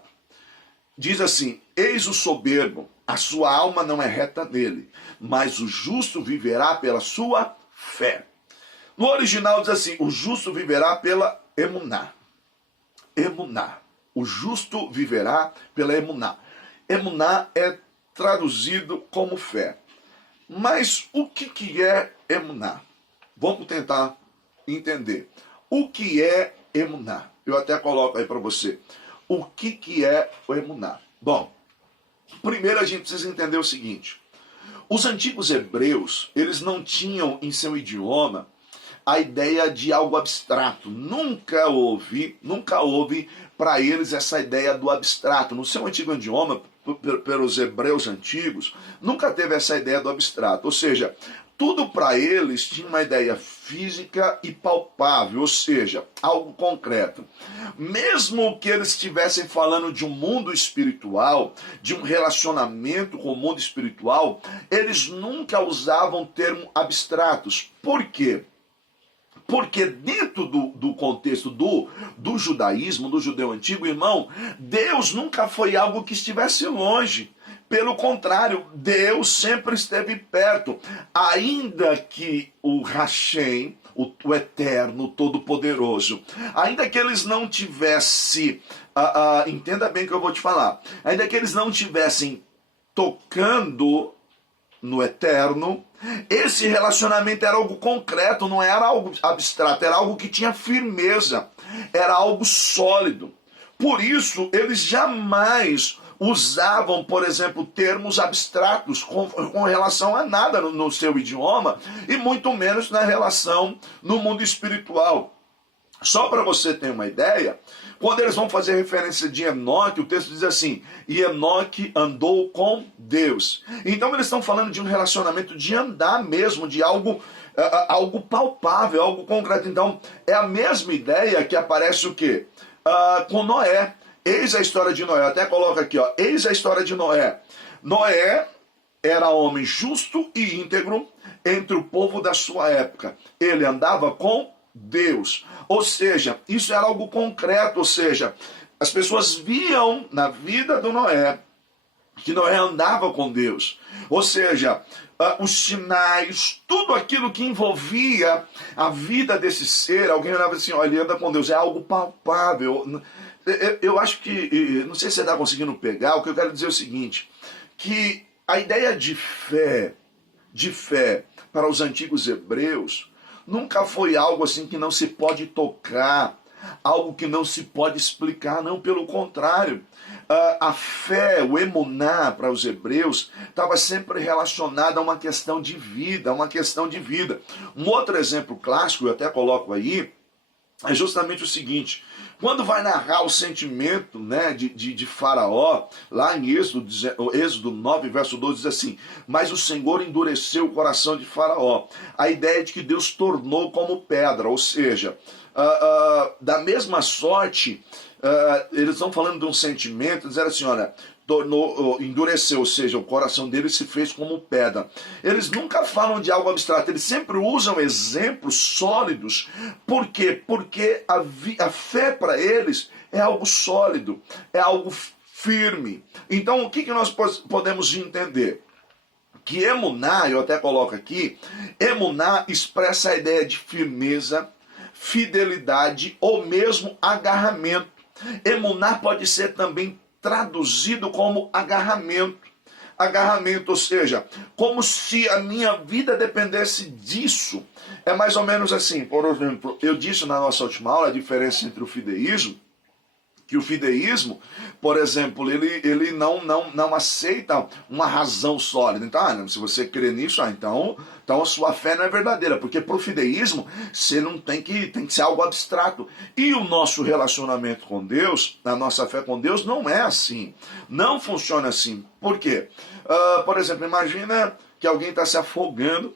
Diz assim: eis o soberbo, a sua alma não é reta nele, mas o justo viverá pela sua fé. No original diz assim: o justo viverá pela emuná. Emuná. O justo viverá pela emuná. Emuná é traduzido como fé. Mas o que é emuná? Vamos tentar entender. O que é emuná? Eu até coloco aí para você. O que é o emuná? Bom, primeiro a gente precisa entender o seguinte. Os antigos hebreus, eles não tinham em seu idioma a ideia de algo abstrato. Nunca houve para eles essa ideia do abstrato. No seu antigo idioma, pelos hebreus antigos, nunca teve essa ideia do abstrato. Ou seja, tudo para eles tinha uma ideia física e palpável, ou seja, algo concreto. Mesmo que eles estivessem falando de um mundo espiritual, de um relacionamento com o mundo espiritual, eles nunca usavam termos abstratos. Por quê? Porque dentro do contexto do judaísmo, do judeu antigo, irmão, Deus nunca foi algo que estivesse longe. Pelo contrário, Deus sempre esteve perto. Ainda que o Hashem, o Eterno, Todo-Poderoso, ainda que eles não tivessem, entenda bem o que eu vou te falar, ainda que eles não tivessem tocando no Eterno, esse relacionamento era algo concreto, não era algo abstrato, era algo que tinha firmeza, era algo sólido. Por isso, eles jamais usavam, por exemplo, termos abstratos com relação a nada no seu idioma, e muito menos na relação no mundo espiritual. Só para você ter uma ideia, quando eles vão fazer referência de Enoque, o texto diz assim: e Enoque andou com Deus. Então eles estão falando de um relacionamento de andar mesmo, de algo palpável, algo concreto. Então é a mesma ideia que aparece o quê? Com Noé. Eis a história de Noé. Eu até coloco aqui, ó. Eis a história de Noé. Noé era homem justo e íntegro entre o povo da sua época. Ele andava com Deus. Ou seja, isso era algo concreto. Ou seja, as pessoas viam na vida do Noé que Noé andava com Deus. Ou seja, os sinais, tudo aquilo que envolvia a vida desse ser, alguém olhava assim: olha, ele anda com Deus, é algo palpável. Eu acho que, não sei se você está conseguindo pegar, o que eu quero dizer é o seguinte, que a ideia de fé para os antigos hebreus, nunca foi algo assim que não se pode tocar, algo que não se pode explicar, não, pelo contrário. A fé, o emuná para os hebreus, estava sempre relacionada a uma questão de vida, Um outro exemplo clássico, eu até coloco aí, é justamente o seguinte: Quando vai narrar o sentimento, né, de Faraó, lá em Êxodo 9, verso 12, diz assim: mas o Senhor endureceu o coração de Faraó. A ideia é de que Deus tornou como pedra, ou seja, da mesma sorte, eles estão falando de um sentimento, dizendo assim, olha, endureceu, ou seja, o coração dele se fez como pedra. Eles nunca falam de algo abstrato, eles sempre usam exemplos sólidos. Por quê? Porque a fé para eles é algo sólido, é algo firme. Então o que nós podemos entender? Que emuná, eu até coloco aqui, emuná expressa a ideia de firmeza, fidelidade ou mesmo agarramento. Emuná pode ser também traduzido como agarramento. Agarramento, ou seja, como se a minha vida dependesse disso. É mais ou menos assim, por exemplo, eu disse na nossa última aula a diferença entre o fideísmo, que o fideísmo, por exemplo, ele não aceita uma razão sólida. Então, se você crê nisso, então a sua fé não é verdadeira, porque para o fideísmo você não tem que ser algo abstrato. E o nosso relacionamento com Deus, a nossa fé com Deus não é assim, não funciona assim. Por quê? Por exemplo, imagina que alguém está se afogando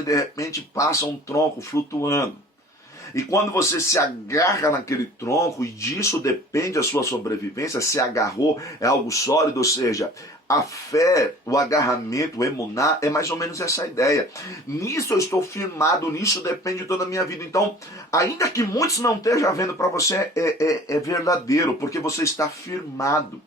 e de repente passa um tronco flutuando. E quando você se agarra naquele tronco, e disso depende a sua sobrevivência, se agarrou, é algo sólido, ou seja, a fé, o agarramento, o emuná, é mais ou menos essa ideia. Nisso eu estou firmado, nisso depende toda a minha vida. Então, ainda que muitos não estejam vendo para você, é verdadeiro, porque você está firmado.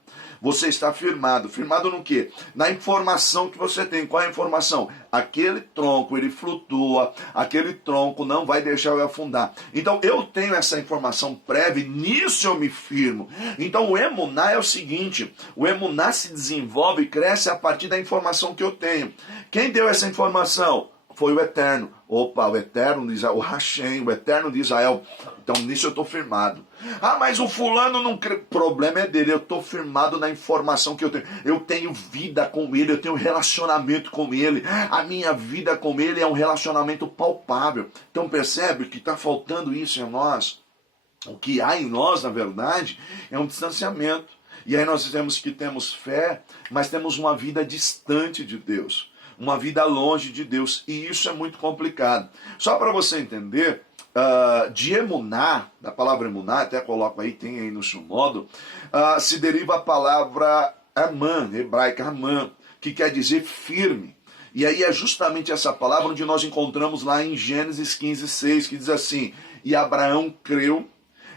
Você está firmado. Firmado no quê? Na informação que você tem. Qual é a informação? Aquele tronco, ele flutua, aquele tronco não vai deixar eu afundar. Então eu tenho essa informação prévia e nisso eu me firmo. Então o emuná é o seguinte, o emuná se desenvolve e cresce a partir da informação que eu tenho. Quem deu essa informação? Foi o Eterno. Opa, o Eterno de Israel, o Hashem, o Eterno de Israel. Então nisso eu estou firmado. Mas o fulano não crê. O problema é dele, eu estou firmado na informação que eu tenho. Eu tenho vida com ele, eu tenho relacionamento com ele. A minha vida com ele é um relacionamento palpável. Então percebe que está faltando isso em nós. O que há em nós, na verdade, é um distanciamento. E aí nós dizemos que temos fé, mas temos uma vida distante de Deus. Uma vida longe de Deus, e isso é muito complicado. Só para você entender, de emuná, da palavra emuná, até coloco aí, tem aí no seu modo, se deriva a palavra amã, hebraica amã, que quer dizer firme. E aí é justamente essa palavra onde nós encontramos lá em Gênesis 15:6, que diz assim: e Abraão creu,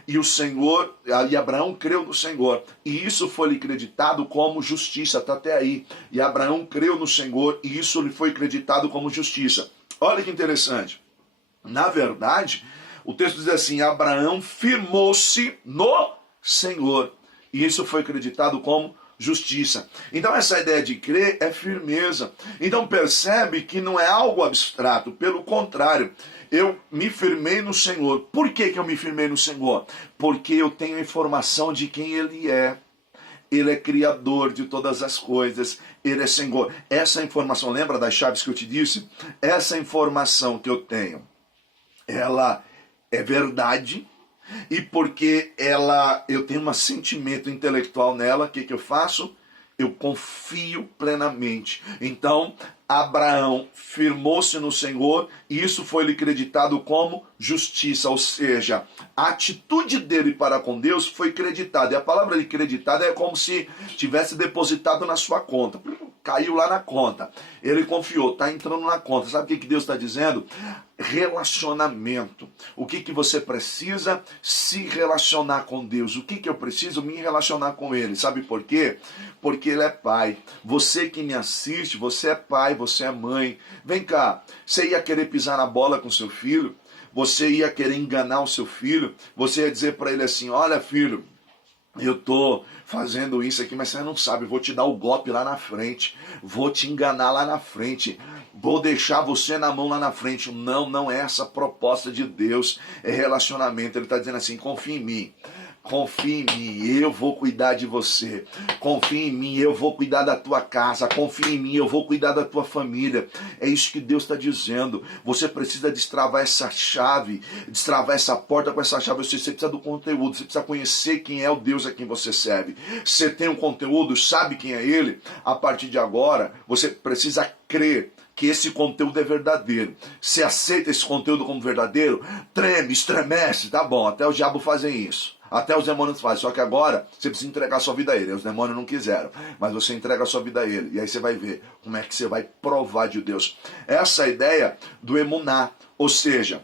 e Abraão creu no Senhor, e isso foi lhe creditado como justiça, está até aí. E Abraão creu no Senhor, e isso lhe foi creditado como justiça. Olha que interessante. Na verdade, o texto diz assim: Abraão firmou-se no Senhor, e isso foi creditado como justiça. Então essa ideia de crer é firmeza. Então percebe que não é algo abstrato, pelo contrário, eu me firmei no Senhor. Por que eu me firmei no Senhor? Porque eu tenho a informação de quem Ele é. Ele é criador de todas as coisas. Ele é Senhor. Essa informação, lembra das chaves que eu te disse? Essa informação que eu tenho, ela é verdade. E porque eu tenho um sentimento intelectual nela, o que eu faço? Eu confio plenamente. Então, Abraão firmou-se no Senhor e isso foi lhe creditado como justiça, ou seja, a atitude dele para com Deus foi creditada. E a palavra de creditada é como se tivesse depositado na sua conta. Caiu lá na conta. Ele confiou, está entrando na conta. Sabe o que Deus está dizendo? Relacionamento. O que você precisa? Se relacionar com Deus. O que eu preciso? Me relacionar com Ele. Sabe por quê? Porque Ele é Pai. Você que me assiste, você é pai, você é mãe. Vem cá, você ia querer pisar na bola com seu filho? Você ia querer enganar o seu filho? Você ia dizer para ele assim: olha, filho, eu estou fazendo isso aqui, mas você não sabe, vou te dar o golpe lá na frente, vou te enganar lá na frente, vou deixar você na mão lá na frente. Não é essa a proposta de Deus, é relacionamento. Ele está dizendo assim: confia em mim. Confia em mim, eu vou cuidar de você. Confia em mim, eu vou cuidar da tua casa. Confia em mim, eu vou cuidar da tua família. É isso que Deus está dizendo. Você precisa destravar essa chave, destravar essa porta com essa chave. Você precisa do conteúdo, você precisa conhecer quem é o Deus a quem você serve. Você tem um conteúdo, sabe quem é Ele? A partir de agora, você precisa crer que esse conteúdo é verdadeiro. Você aceita esse conteúdo como verdadeiro? Treme, estremece, tá bom, até os diabos fazem isso. Até os demônios fazem, só que agora você precisa entregar a sua vida a Ele. Os demônios não quiseram, mas você entrega a sua vida a Ele. E aí você vai ver como é que você vai provar de Deus. Essa é a ideia do emuná. Ou seja,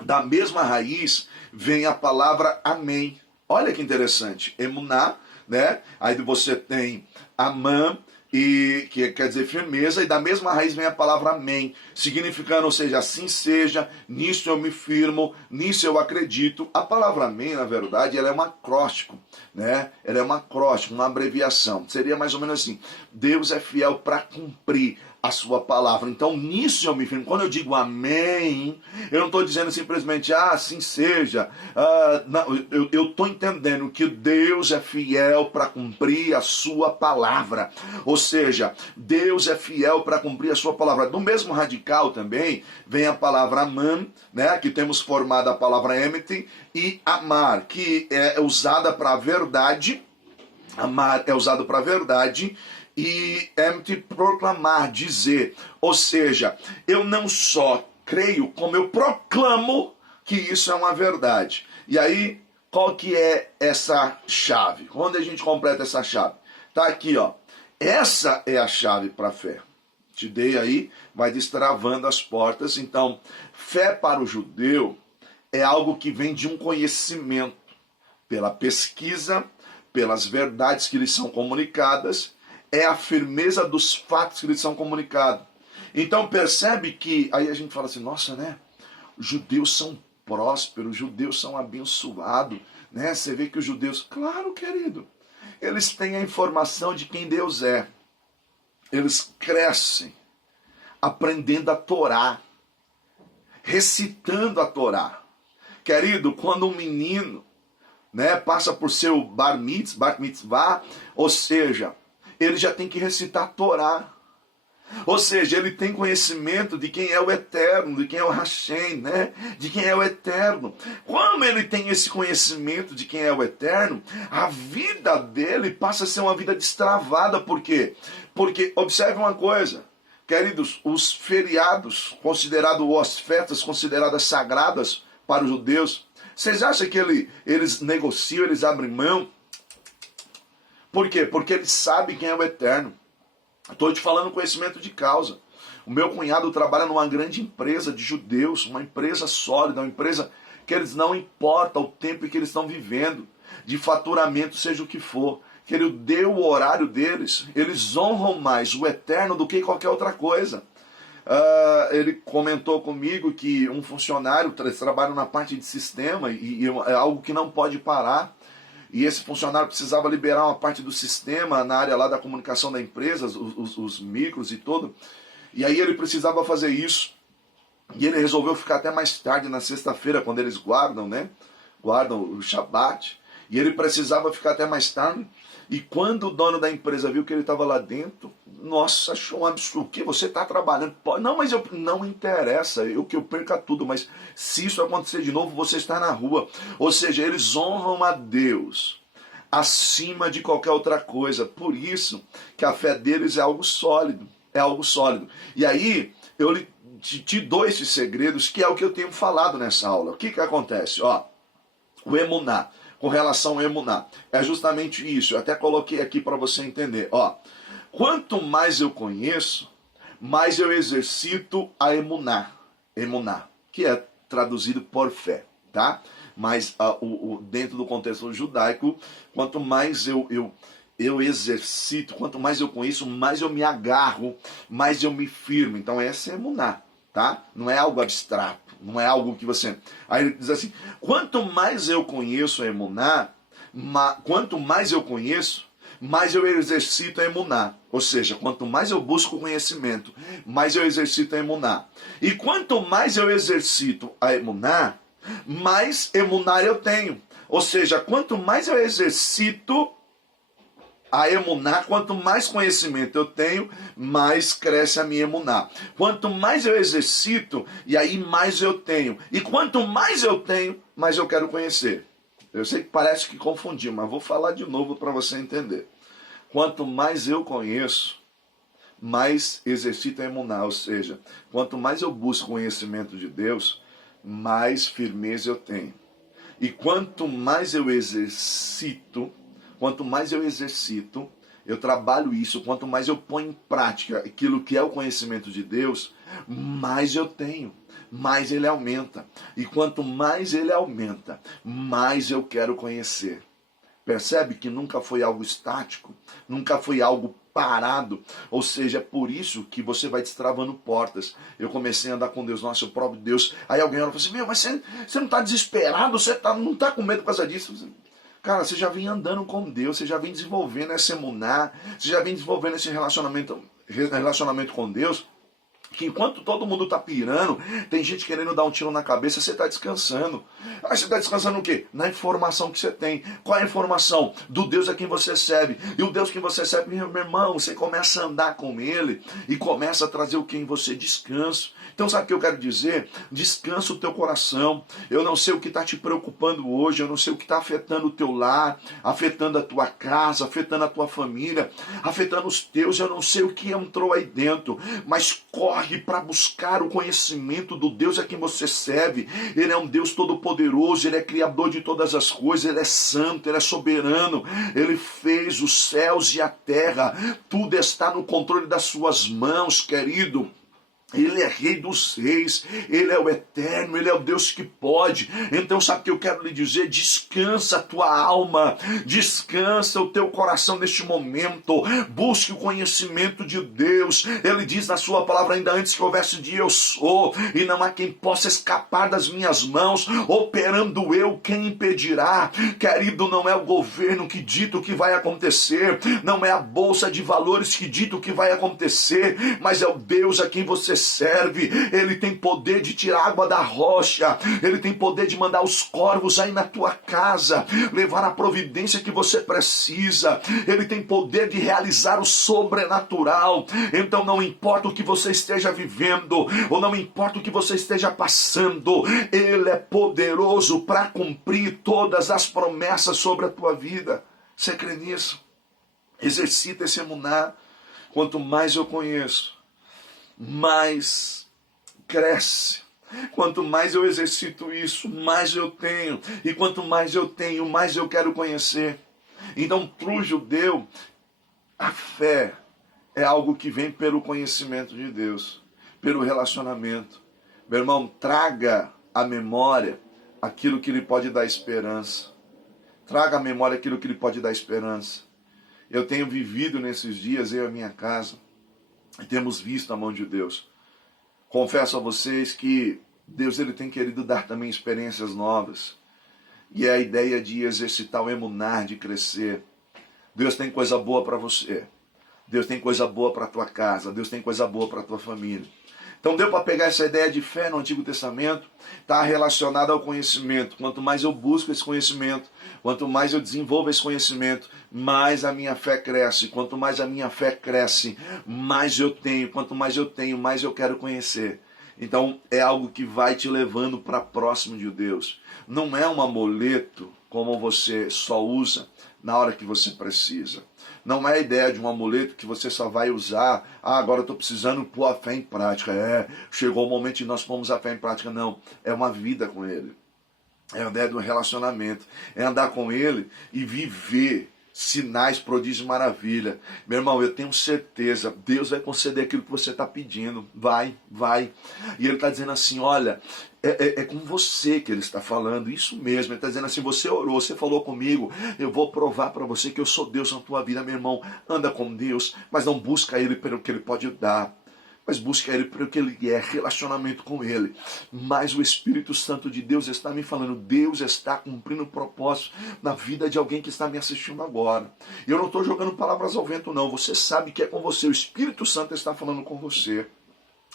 da mesma raiz vem a palavra amém. Olha que interessante. Emuná, né? Aí você tem amã, e que quer dizer firmeza, e da mesma raiz vem a palavra amém, significando, ou seja, assim seja, nisso eu me firmo, nisso eu acredito. A palavra amém, na verdade, ela é um acróstico, né? Ela é um acróstico, uma abreviação. Seria mais ou menos assim: Deus é fiel para cumprir a sua palavra. Então, nisso eu me firmo. Quando eu digo amém, eu não estou dizendo simplesmente, assim seja. Não, eu estou entendendo que Deus é fiel para cumprir a sua palavra. Ou seja, Deus é fiel para cumprir a sua palavra. Do mesmo radical também, vem a palavra amam, né? Que temos formado a palavra emity, e amar, que é usada para a verdade. Amar é usado para a verdade, e emity, proclamar, dizer. Ou seja, eu não só creio, como eu proclamo que isso é uma verdade. E aí, qual que é essa chave? Onde a gente completa essa chave? Tá aqui, ó. Essa é a chave para a fé. Te dei aí, vai destravando as portas. Então, fé para o judeu é algo que vem de um conhecimento, pela pesquisa, pelas verdades que lhes são comunicadas, é a firmeza dos fatos que lhes são comunicados. Então percebe que, aí a gente fala assim, nossa, né? Os judeus são prósperos, os judeus são abençoados, né? Você vê que os judeus, claro, querido, eles têm a informação de quem Deus é. Eles crescem aprendendo a Torá, recitando a Torá. Querido, quando um menino, né, passa por seu bar mitzvah, ou seja, ele já tem que recitar a Torá. Ou seja, ele tem conhecimento de quem é o Eterno, de quem é o Hashem, né? De quem é o Eterno. Como ele tem esse conhecimento de quem é o Eterno, a vida dele passa a ser uma vida destravada. Por quê? Porque, observe uma coisa, queridos, os feriados, ou as festas consideradas sagradas para os judeus, vocês acham que eles negociam, eles abrem mão? Por quê? Porque eles sabem quem é o Eterno. Estou te falando conhecimento de causa. O meu cunhado trabalha numa grande empresa de judeus, uma empresa sólida, uma empresa que eles não importa o tempo que eles estão vivendo, de faturamento, seja o que for, que ele deu o horário deles, eles honram mais o Eterno do que qualquer outra coisa. Ele comentou comigo que um funcionário trabalha na parte de sistema e é algo que não pode parar. E esse funcionário precisava liberar uma parte do sistema na área lá da comunicação da empresa, os micros e tudo. E aí ele precisava fazer isso. E ele resolveu ficar até mais tarde na sexta-feira, quando eles guardam, né? Guardam o Shabat. E ele precisava ficar até mais tarde. E quando o dono da empresa viu que ele estava lá dentro, nossa, achou um absurdo. O que? Você está trabalhando? Não, mas não interessa, que eu perca tudo, mas se isso acontecer de novo, você está na rua. Ou seja, eles honram a Deus acima de qualquer outra coisa. Por isso que a fé deles é algo sólido. É algo sólido. E aí, eu te dou esses segredos, que é o que eu tenho falado nessa aula. O que acontece? Ó, o emuná. Com relação ao emuná, é justamente isso. Eu até coloquei aqui para você entender. Ó, quanto mais eu conheço, mais eu exercito a emuná. Emuná, que é traduzido por fé, tá? Mas dentro do contexto judaico, quanto mais eu exercito, quanto mais eu conheço, mais eu me agarro, mais eu me firmo. Então essa é emuná, tá? Não é algo abstrato. Não é algo que você... Aí ele diz assim, quanto mais eu conheço a emuná, quanto mais eu conheço, mais eu exercito a emuná. Ou seja, quanto mais eu busco conhecimento, mais eu exercito a emuná. E quanto mais eu exercito a emuná, mais emuná eu tenho. Ou seja, quanto mais eu exercito a emuná, quanto mais conhecimento eu tenho, mais cresce a minha emuná. Quanto mais eu exercito, e aí mais eu tenho. E quanto mais eu tenho, mais eu quero conhecer. Eu sei que parece que confundi, mas vou falar de novo para você entender. Quanto mais eu conheço, mais exercito a emuná. Ou seja, quanto mais eu busco conhecimento de Deus, mais firmeza eu tenho. E quanto mais eu exercito, eu trabalho isso, quanto mais eu ponho em prática aquilo que é o conhecimento de Deus, mais eu tenho, mais ele aumenta. E quanto mais ele aumenta, mais eu quero conhecer. Percebe que nunca foi algo estático, nunca foi algo parado. Ou seja, é por isso que você vai destravando portas. Eu comecei a andar com Deus, nosso próprio Deus. Aí alguém olha e fala assim, mas você não está desesperado, você não está com medo por causa disso? Cara, você já vem andando com Deus, você já vem desenvolvendo essa emuná, você já vem desenvolvendo esse relacionamento com Deus, que enquanto todo mundo está pirando, tem gente querendo dar um tiro na cabeça, você está descansando. Aí você está descansando o quê? Na informação que você tem. Qual é a informação? Do Deus a quem você serve. E o Deus que você serve, meu irmão, você começa a andar com Ele e começa a trazer o que em você? Descanso. Então sabe o que eu quero dizer? Descansa o teu coração. Eu não sei o que está te preocupando hoje, eu não sei o que está afetando o teu lar, afetando a tua casa, afetando a tua família, afetando os teus, eu não sei o que entrou aí dentro, mas corre para buscar o conhecimento do Deus a quem você serve. Ele é um Deus todo-poderoso, Ele é criador de todas as coisas, Ele é santo, Ele é soberano, Ele fez os céus e a terra, tudo está no controle das suas mãos, querido. Ele é rei dos reis, Ele é o eterno, Ele é o Deus que pode. Então sabe o que eu quero lhe dizer? Descansa a tua alma, descansa o teu coração neste momento, busque o conhecimento de Deus. Ele diz na sua palavra, ainda antes que houvesse dia eu sou, e não há quem possa escapar das minhas mãos, operando eu, quem impedirá? Querido, não é o governo que dita o que vai acontecer, não é a bolsa de valores que dita o que vai acontecer, mas é o Deus a quem você serve. Ele tem poder de tirar água da rocha, Ele tem poder de mandar os corvos aí na tua casa, levar a providência que você precisa. Ele tem poder de realizar o sobrenatural. Então não importa o que você esteja vivendo, ou não importa o que você esteja passando, Ele é poderoso para cumprir todas as promessas sobre a tua vida. Você crê nisso? Exercita esse emuná. Quanto mais eu conheço, mais cresce. Quanto mais eu exercito isso, mais eu tenho. E quanto mais eu tenho, mais eu quero conhecer. Então, para o judeu, a fé é algo que vem pelo conhecimento de Deus, pelo relacionamento. Meu irmão, traga à memória aquilo que lhe pode dar esperança. Traga à memória aquilo que lhe pode dar esperança. Eu tenho vivido nesses dias, eu e a minha casa, e temos visto a mão de Deus. Confesso a vocês que Deus ele tem querido dar também experiências novas. E é a ideia de exercitar o emunar, de crescer. Deus tem coisa boa para você. Deus tem coisa boa para a tua casa. Deus tem coisa boa para a tua família. Então deu para pegar essa ideia de fé no Antigo Testamento, está relacionada ao conhecimento. Quanto mais eu busco esse conhecimento, quanto mais eu desenvolvo esse conhecimento, mais a minha fé cresce. Quanto mais a minha fé cresce, mais eu tenho. Quanto mais eu tenho, mais eu quero conhecer. Então é algo que vai te levando para próximo de Deus. Não é um amuleto como você só usa na hora que você precisa. Não é a ideia de um amuleto que você só vai usar, agora eu estou precisando pôr a fé em prática. Chegou o momento de nós pôrmos a fé em prática. Não, é uma vida com Ele. É a ideia de um relacionamento. É andar com Ele e viver sinais, prodígios e maravilha. Meu irmão, eu tenho certeza, Deus vai conceder aquilo que você está pedindo. Vai. E Ele está dizendo assim, olha, é com você que Ele está falando, isso mesmo. Ele está dizendo assim, você orou, você falou comigo, eu vou provar para você que eu sou Deus na tua vida. Meu irmão, anda com Deus, mas não busca Ele pelo que Ele pode dar, mas busca Ele pelo que Ele é, relacionamento com Ele. Mas o Espírito Santo de Deus está me falando, Deus está cumprindo o propósito na vida de alguém que está me assistindo agora. E eu não estou jogando palavras ao vento não, você sabe que é com você, o Espírito Santo está falando com você.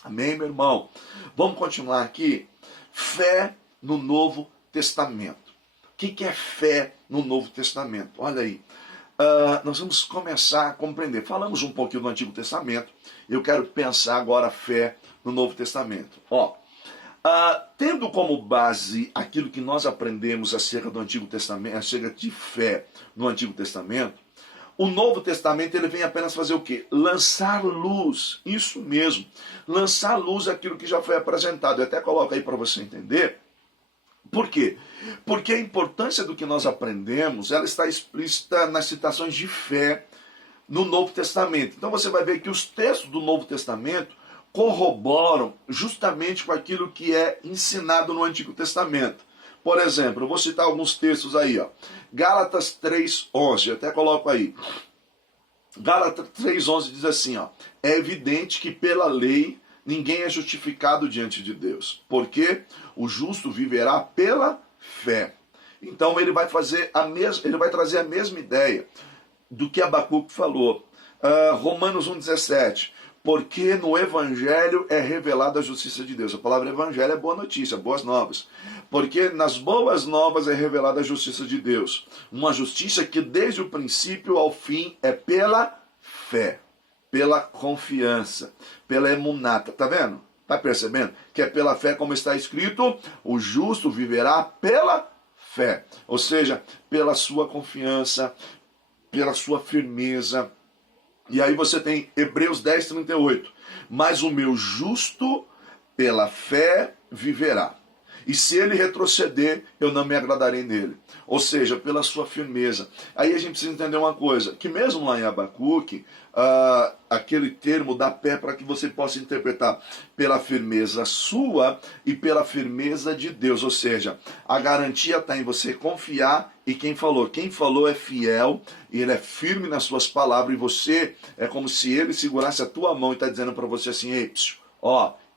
Amém, meu irmão? Vamos continuar aqui. Fé no Novo Testamento. O que é fé no Novo Testamento? Olha aí, nós vamos começar a compreender. Falamos um pouquinho do Antigo Testamento, eu quero pensar agora a fé no Novo Testamento. Tendo como base aquilo que nós aprendemos acerca do Antigo Testamento, acerca de fé no Antigo Testamento, o Novo Testamento ele vem apenas fazer o quê? Lançar luz, isso mesmo, lançar luz àquilo que já foi apresentado. Eu até coloco aí para você entender. Por quê? Porque a importância do que nós aprendemos, ela está explícita nas citações de fé no Novo Testamento. Então você vai ver que os textos do Novo Testamento corroboram justamente com aquilo que é ensinado no Antigo Testamento. Por exemplo, eu vou citar alguns textos aí, ó. Gálatas 3:11, eu até coloco aí. Gálatas 3:11 diz assim, ó: é evidente que pela lei ninguém é justificado diante de Deus, porque o justo viverá pela fé. Então ele vai trazer a mesma ideia do que Abacuque falou. Romanos 1:17. Porque no Evangelho é revelada a justiça de Deus. A palavra Evangelho é boa notícia, boas novas. Porque nas boas novas é revelada a justiça de Deus. Uma justiça que desde o princípio ao fim é pela fé, pela confiança, pela emunata. Tá vendo? Tá percebendo? Que é pela fé, como está escrito, o justo viverá pela fé. Ou seja, pela sua confiança, pela sua firmeza. E aí você tem Hebreus 10:38. Mas o meu justo pela fé viverá. E se ele retroceder, eu não me agradarei nele. Ou seja, pela sua firmeza. Aí a gente precisa entender uma coisa, que mesmo lá em Abacuque, aquele termo dá pé para que você possa interpretar pela firmeza sua e pela firmeza de Deus. Ou seja, a garantia está em você confiar e quem falou é fiel e ele é firme nas suas palavras e você é como se ele segurasse a tua mão e está dizendo para você assim, ei,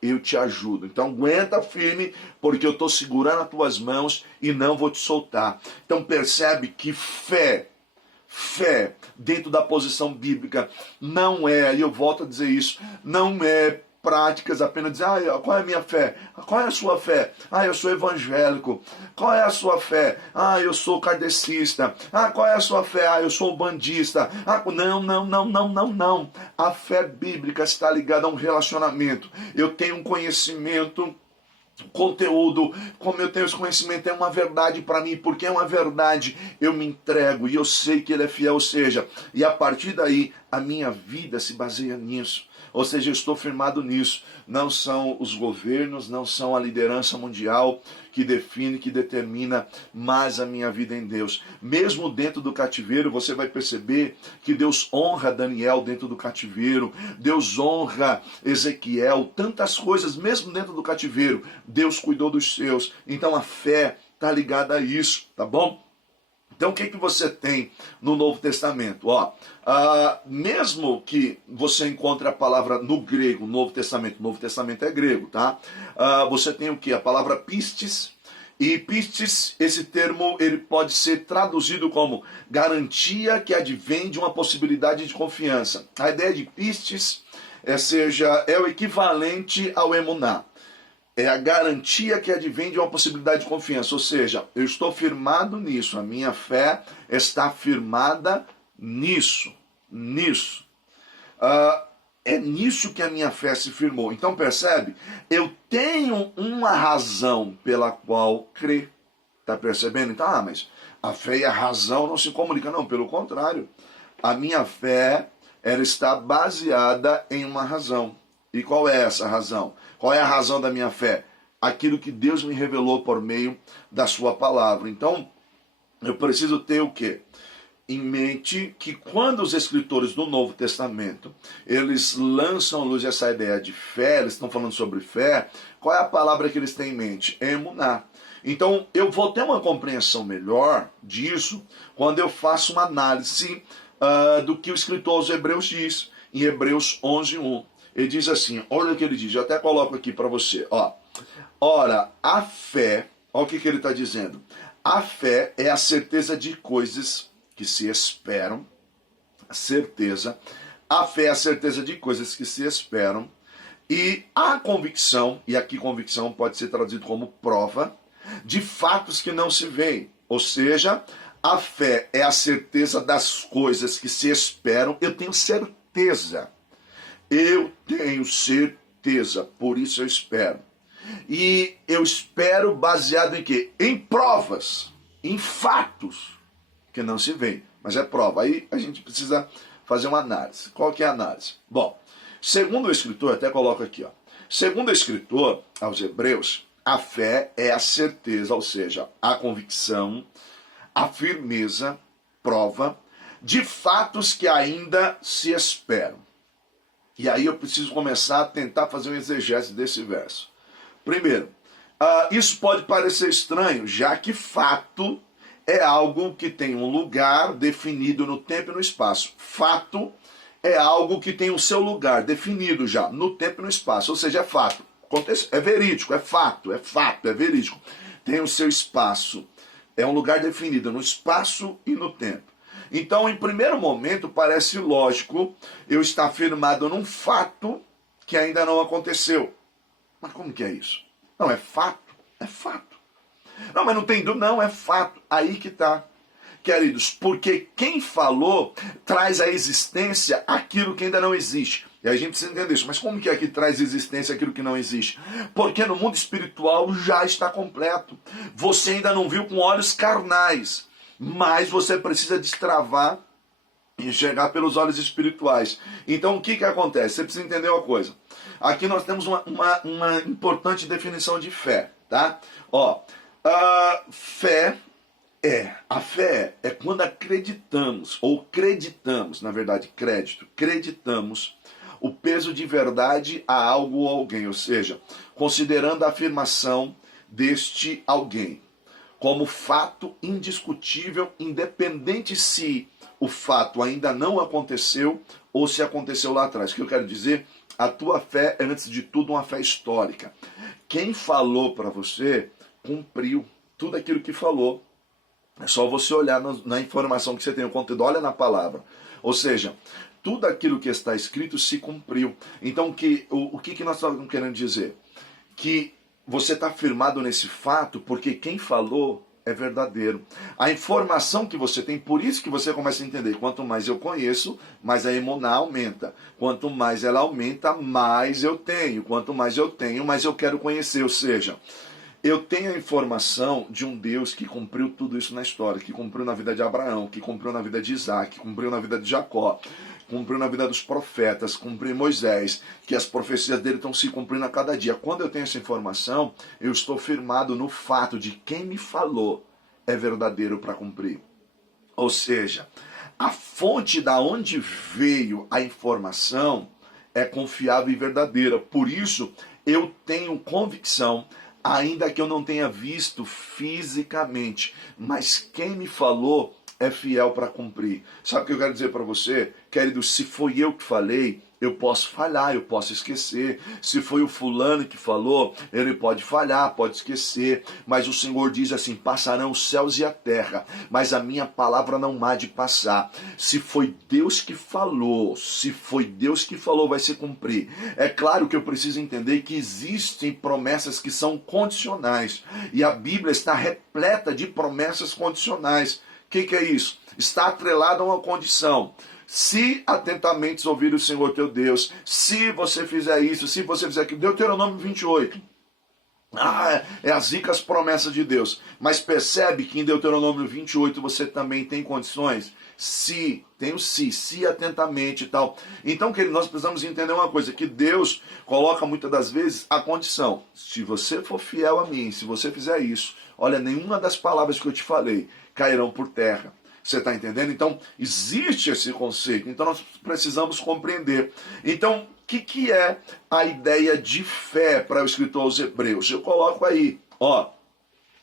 eu te ajudo. Então aguenta firme, porque eu estou segurando as tuas mãos e não vou te soltar. Então percebe que fé dentro da posição bíblica não é, e eu volto a dizer isso, não é práticas apenas dizer, qual é a minha fé? Qual é a sua fé? Eu sou evangélico. Qual é a sua fé? Eu sou kardecista. Qual é a sua fé? Eu sou bandista. Não. A fé bíblica está ligada a um relacionamento. Eu tenho um conhecimento, conteúdo, como eu tenho esse conhecimento, é uma verdade para mim, porque é uma verdade, eu me entrego e eu sei que ele é fiel, ou seja, e a partir daí a minha vida se baseia nisso. Ou seja, eu estou firmado nisso. Não são os governos, não são a liderança mundial que define, que determina, mas a minha vida em Deus. Mesmo dentro do cativeiro, você vai perceber que Deus honra Daniel dentro do cativeiro, Deus honra Ezequiel, tantas coisas, mesmo dentro do cativeiro, Deus cuidou dos seus. Então a fé está ligada a isso, tá bom? Então o que você tem no Novo Testamento? Mesmo que você encontre a palavra no grego, Novo Testamento é grego, tá? Você tem o que? A palavra pistis, e pistis, esse termo, ele pode ser traduzido como garantia que advém de uma possibilidade de confiança. A ideia de pistis é o equivalente ao emuná. É a garantia que advém de uma possibilidade de confiança. Ou seja, eu estou firmado nisso. A minha fé está firmada nisso. É nisso que a minha fé se firmou. Então percebe? Eu tenho uma razão pela qual crer. Está percebendo? Então, mas a fé e a razão não se comunicam. Não, pelo contrário. A minha fé, ela está baseada em uma razão. E qual é essa razão? Qual é a razão da minha fé? Aquilo que Deus me revelou por meio da sua palavra. Então, eu preciso ter o quê? Em mente que quando os escritores do Novo Testamento, eles lançam à luz essa ideia de fé, eles estão falando sobre fé, qual é a palavra que eles têm em mente? Emuná. Então, eu vou ter uma compreensão melhor disso quando eu faço uma análise do que o escritor aos Hebreus diz, em Hebreus 11:1. Ele diz assim, olha o que ele diz, eu até coloco aqui para você. Ora, a fé, olha o que ele está dizendo. A fé é a certeza de coisas que se esperam. A fé é a certeza de coisas que se esperam. E a convicção, e aqui convicção pode ser traduzido como prova, de fatos que não se veem. Ou seja, a fé é a certeza das coisas que se esperam. Eu tenho certeza. Eu tenho certeza, por isso eu espero. E eu espero baseado em quê? Em provas, em fatos, que não se veem, mas é prova. Aí a gente precisa fazer uma análise. Qual que é a análise? Bom, segundo o escritor, até coloco aqui, ó. Segundo o escritor aos Hebreus, a fé é a certeza, ou seja, a convicção, a firmeza, prova, de fatos que ainda se esperam. E aí eu preciso começar a tentar fazer um exegese desse verso. Primeiro, isso pode parecer estranho, já que fato é algo que tem um lugar definido no tempo e no espaço. Fato é algo que tem o seu lugar definido já no tempo e no espaço, ou seja, é fato. É verídico, é fato, é verídico. Tem o seu espaço, é um lugar definido no espaço e no tempo. Então, em primeiro momento, parece lógico eu estar firmado num fato que ainda não aconteceu. Mas como que é isso? Não, é fato, é fato. Não, mas não tem dúvida, não, é fato. Aí que está. Queridos, porque quem falou traz à existência aquilo que ainda não existe. E a gente precisa entender isso. Mas como que é que traz existência aquilo que não existe? Porque no mundo espiritual já está completo. Você ainda não viu com olhos carnais, mas você precisa destravar e enxergar pelos olhos espirituais. Então o que acontece? Você precisa entender uma coisa. Aqui nós temos uma importante definição de fé, tá? Ó, a fé é quando acreditamos, ou creditamos, na verdade, creditamos o peso de verdade a algo ou alguém, ou seja, considerando a afirmação deste alguém como fato indiscutível, independente se o fato ainda não aconteceu ou se aconteceu lá atrás. O que eu quero dizer? A tua fé é, antes de tudo, uma fé histórica. Quem falou para você, cumpriu tudo aquilo que falou. É só você olhar na informação que você tem, o conteúdo, olha na palavra. Ou seja, tudo aquilo que está escrito se cumpriu. Então, o que nós estamos querendo dizer? Que você está firmado nesse fato porque quem falou é verdadeiro. A informação que você tem, por isso que você começa a entender. Quanto mais eu conheço, mais a emuná aumenta. Quanto mais ela aumenta, mais eu tenho. Quanto mais eu tenho, mais eu quero conhecer. Ou seja, eu tenho a informação de um Deus que cumpriu tudo isso na história, que cumpriu na vida de Abraão, que cumpriu na vida de Isaac, que cumpriu na vida de Jacó, cumpriu na vida dos profetas, cumpriu em Moisés, que as profecias dele estão se cumprindo a cada dia. Quando eu tenho essa informação, eu estou firmado no fato de quem me falou é verdadeiro para cumprir. Ou seja, a fonte da onde veio a informação é confiável e verdadeira. Por isso, eu tenho convicção, ainda que eu não tenha visto fisicamente, mas quem me falou é fiel para cumprir. Sabe o que eu quero dizer para você? Querido, se foi eu que falei, eu posso falhar, eu posso esquecer. Se foi o fulano que falou, ele pode falhar, pode esquecer. Mas o Senhor diz assim, passarão os céus e a terra, mas a minha palavra não há de passar. Se foi Deus que falou, vai se cumprir. É claro que eu preciso entender que existem promessas que são condicionais. E a Bíblia está repleta de promessas condicionais. O que é isso? Está atrelado a uma condição. Se atentamente ouvir o Senhor teu Deus, se você fizer isso, se você fizer aquilo. Deuteronômio 28. É as ricas promessas de Deus. Mas percebe que em Deuteronômio 28 você também tem condições? Se atentamente e tal. Então, querido, nós precisamos entender uma coisa, que Deus coloca muitas das vezes a condição. Se você for fiel a mim, se você fizer isso, olha, nenhuma das palavras que eu te falei cairão por terra. Você está entendendo? Então, existe esse conceito. Então, nós precisamos compreender. Então, o que é a ideia de fé para o escritor aos Hebreus? Eu coloco aí, ó.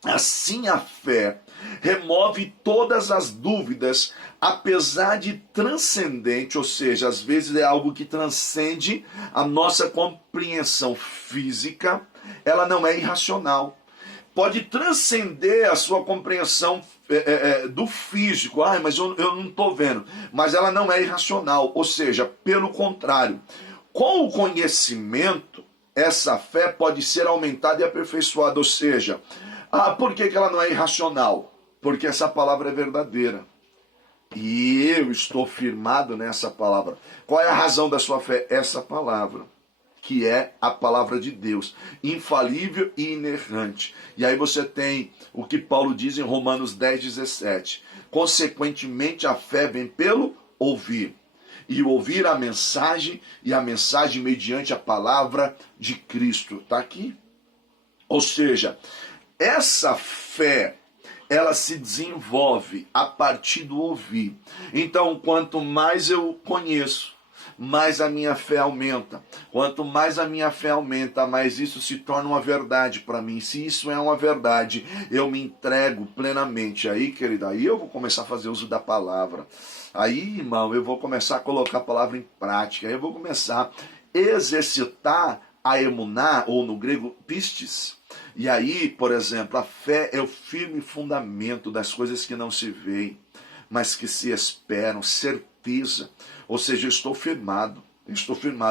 Assim a fé remove todas as dúvidas, apesar de transcendente, ou seja, às vezes é algo que transcende a nossa compreensão física, ela não é irracional. Pode transcender a sua compreensão do físico. Mas eu não estou vendo. Mas ela não é irracional. Ou seja, pelo contrário, com o conhecimento, essa fé pode ser aumentada e aperfeiçoada. Ou seja, por que ela não é irracional? porque essa palavra é verdadeira. E eu estou firmado nessa palavra. Qual é a razão da sua fé? Essa palavra, que é a palavra de Deus, infalível e inerrante. E aí você tem o que Paulo diz em Romanos 10:17. Consequentemente, a fé vem pelo ouvir. E ouvir a mensagem, e a mensagem mediante a palavra de Cristo. Está aqui. Ou seja, essa fé, ela se desenvolve a partir do ouvir. Então, quanto mais eu conheço, mais a minha fé aumenta. Quanto mais a minha fé aumenta, mais isso se torna uma verdade para mim. Se isso é uma verdade, eu me entrego plenamente. Aí, querida, aí eu vou começar a fazer uso da palavra. Aí, irmão, eu vou começar a colocar a palavra em prática. Aí eu vou começar a exercitar a emuná, ou no grego, pistis. E aí, por exemplo, a fé é o firme fundamento das coisas que não se veem, mas que se esperam, certeza. Ou seja, eu estou firmado.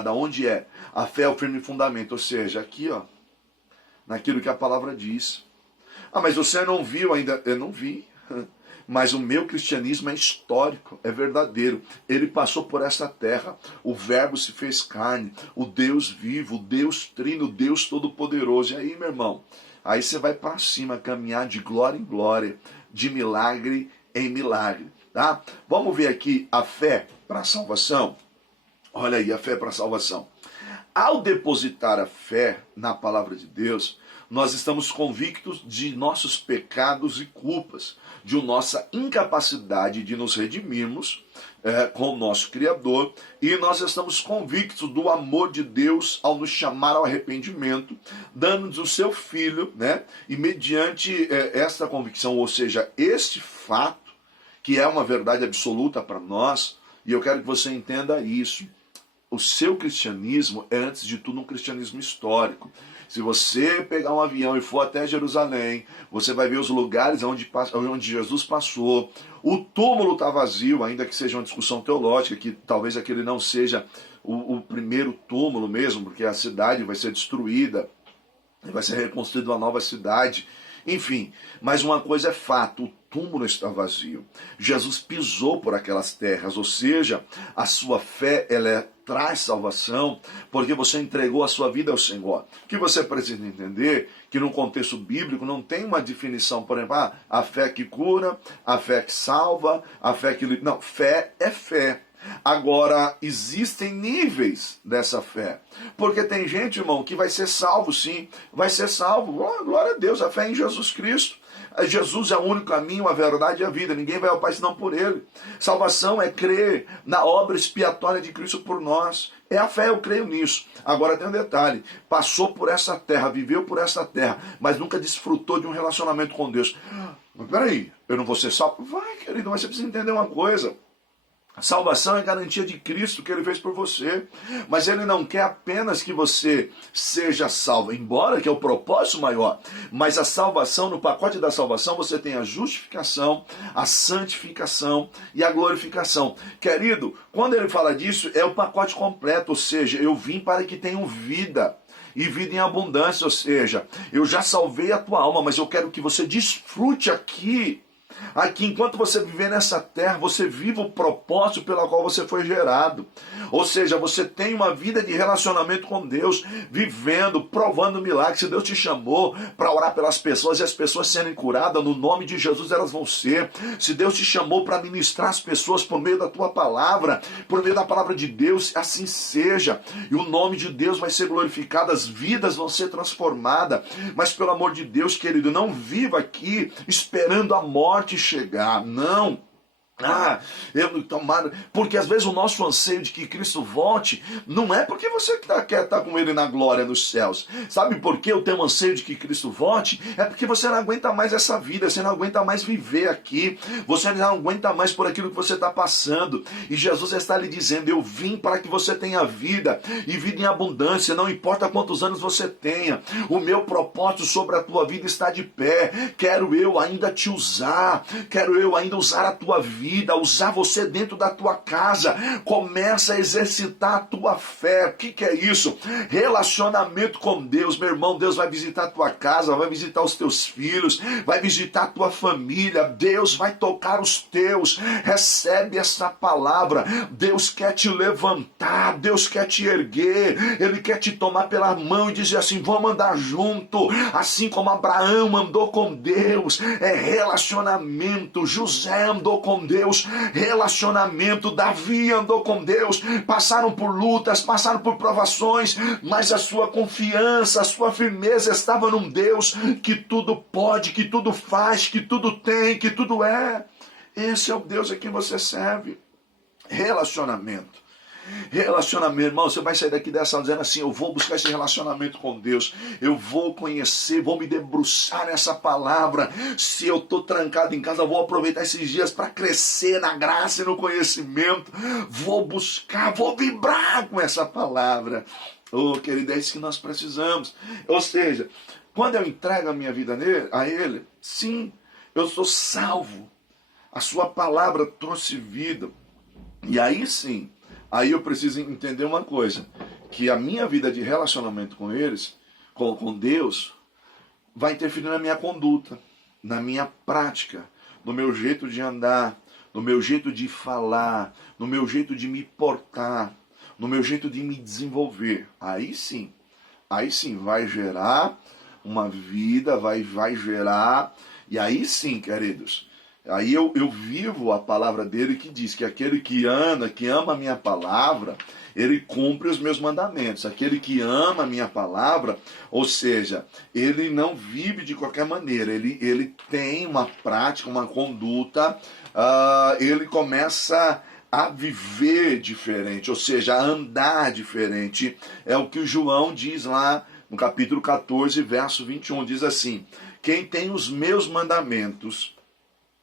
Aonde é? A fé é o firme fundamento, ou seja, aqui, ó, naquilo que a palavra diz. Ah, mas você não viu ainda? Eu não vi. Mas o meu cristianismo é histórico, é verdadeiro. Ele passou por essa terra. O Verbo se fez carne. O Deus vivo, o Deus trino, o Deus todo-poderoso. E aí, meu irmão, aí você vai para cima, caminhar de glória em glória, de milagre em milagre. Tá? Vamos ver aqui a fé para a salvação. Olha aí, a fé para a salvação. Ao depositar a fé na palavra de Deus, nós estamos convictos de nossos pecados e culpas, de nossa incapacidade de nos redimirmos com o nosso Criador, e nós estamos convictos do amor de Deus ao nos chamar ao arrependimento, dando-nos o seu Filho, né? E mediante esta convicção, ou seja, este fato, que é uma verdade absoluta para nós, e eu quero que você entenda isso. O seu cristianismo é, antes de tudo, um cristianismo histórico. Se você pegar um avião e for até Jerusalém, você vai ver os lugares onde Jesus passou. O túmulo está vazio, ainda que seja uma discussão teológica, que talvez aquele não seja o primeiro túmulo mesmo, porque a cidade vai ser destruída, vai ser reconstruída uma nova cidade. Enfim, mas uma coisa é fato, o túmulo está vazio. Jesus pisou por aquelas terras, ou seja, a sua fé, traz salvação, porque você entregou a sua vida ao Senhor. O que você precisa entender, que no contexto bíblico não tem uma definição, por exemplo, a fé que cura, a fé que salva, a fé que... Não, fé é fé. Agora, existem níveis dessa fé. Porque tem gente, irmão, que vai ser salvo, sim. Vai ser salvo. Glória a Deus, a fé em Jesus Cristo. Jesus é o único caminho, a verdade e a vida. Ninguém vai ao Pai senão por Ele. Salvação é crer na obra expiatória de Cristo por nós. É a fé, eu creio nisso. Agora tem um detalhe. Passou por essa terra, viveu por essa terra, mas nunca desfrutou de um relacionamento com Deus. Mas peraí, eu não vou ser salvo? Vai, querido, mas você precisa entender uma coisa. A salvação é garantia de Cristo que Ele fez por você. Mas Ele não quer apenas que você seja salvo, embora que é o propósito maior. Mas a salvação, no pacote da salvação, você tem a justificação, a santificação e a glorificação. Querido, quando Ele fala disso, é o pacote completo. Ou seja, eu vim para que tenham vida. E vida em abundância, ou seja, eu já salvei a tua alma, mas eu quero que você desfrute aqui, enquanto você viver nessa terra, você viva o propósito pelo qual você foi gerado. Ou seja, você tem uma vida de relacionamento com Deus, vivendo, provando milagres. Se Deus te chamou para orar pelas pessoas e as pessoas serem curadas, no nome de Jesus elas vão ser. Se Deus te chamou para ministrar as pessoas por meio da tua palavra, por meio da palavra de Deus, assim seja. E o nome de Deus vai ser glorificado, as vidas vão ser transformadas. Mas pelo amor de Deus, querido, não viva aqui esperando a morte chegar, não. Porque às vezes o nosso anseio de que Cristo volte não é porque você quer estar com Ele na glória nos céus. Sabe por que o teu anseio de que Cristo volte? É porque você não aguenta mais essa vida, você não aguenta mais viver aqui, você não aguenta mais por aquilo que você está passando. E Jesus está lhe dizendo, eu vim para que você tenha vida, e vida em abundância, não importa quantos anos você tenha. O meu propósito sobre a tua vida está de pé. Quero eu ainda te usar, quero eu ainda usar a tua vida vida, usar você dentro da tua casa. Começa a exercitar a tua fé. O que é isso? Relacionamento com Deus. Meu irmão, Deus vai visitar a tua casa, vai visitar os teus filhos, vai visitar a tua família. Deus vai tocar os teus. Recebe essa palavra. Deus quer te levantar, Deus quer te erguer, Ele quer te tomar pela mão e dizer assim, vamos andar junto, assim como Abraão andou com Deus. É relacionamento. José andou com Deus, relacionamento. Davi andou com Deus, passaram por lutas, passaram por provações, mas a sua confiança, a sua firmeza estava num Deus que tudo pode, que tudo faz, que tudo tem, que tudo é. Esse é o Deus a quem você serve. Relacionamento. Relacionamento, irmão, você vai sair daqui dessa dizendo assim, eu vou buscar esse relacionamento com Deus, eu vou conhecer, vou me debruçar nessa palavra. Se eu estou trancado em casa, eu vou aproveitar esses dias para crescer na graça e no conhecimento, vou buscar, vou vibrar com essa palavra. Oh, querido, é isso que nós precisamos. Ou seja, quando eu entrego a minha vida a Ele, sim, eu sou salvo. A sua palavra trouxe vida. E aí sim, aí eu preciso entender uma coisa, que a minha vida de relacionamento com eles, com Deus, vai interferir na minha conduta, na minha prática, no meu jeito de andar, no meu jeito de falar, no meu jeito de me portar, no meu jeito de me desenvolver. Aí sim vai gerar uma vida, vai gerar, e aí sim, queridos, aí eu vivo a palavra dele que diz que aquele que ama a minha palavra, ele cumpre os meus mandamentos. Aquele que ama a minha palavra, ou seja, ele não vive de qualquer maneira, ele tem uma prática, uma conduta, ele começa a viver diferente, ou seja, a andar diferente. É o que o João diz lá no capítulo 14, verso 21, diz assim, quem tem os meus mandamentos,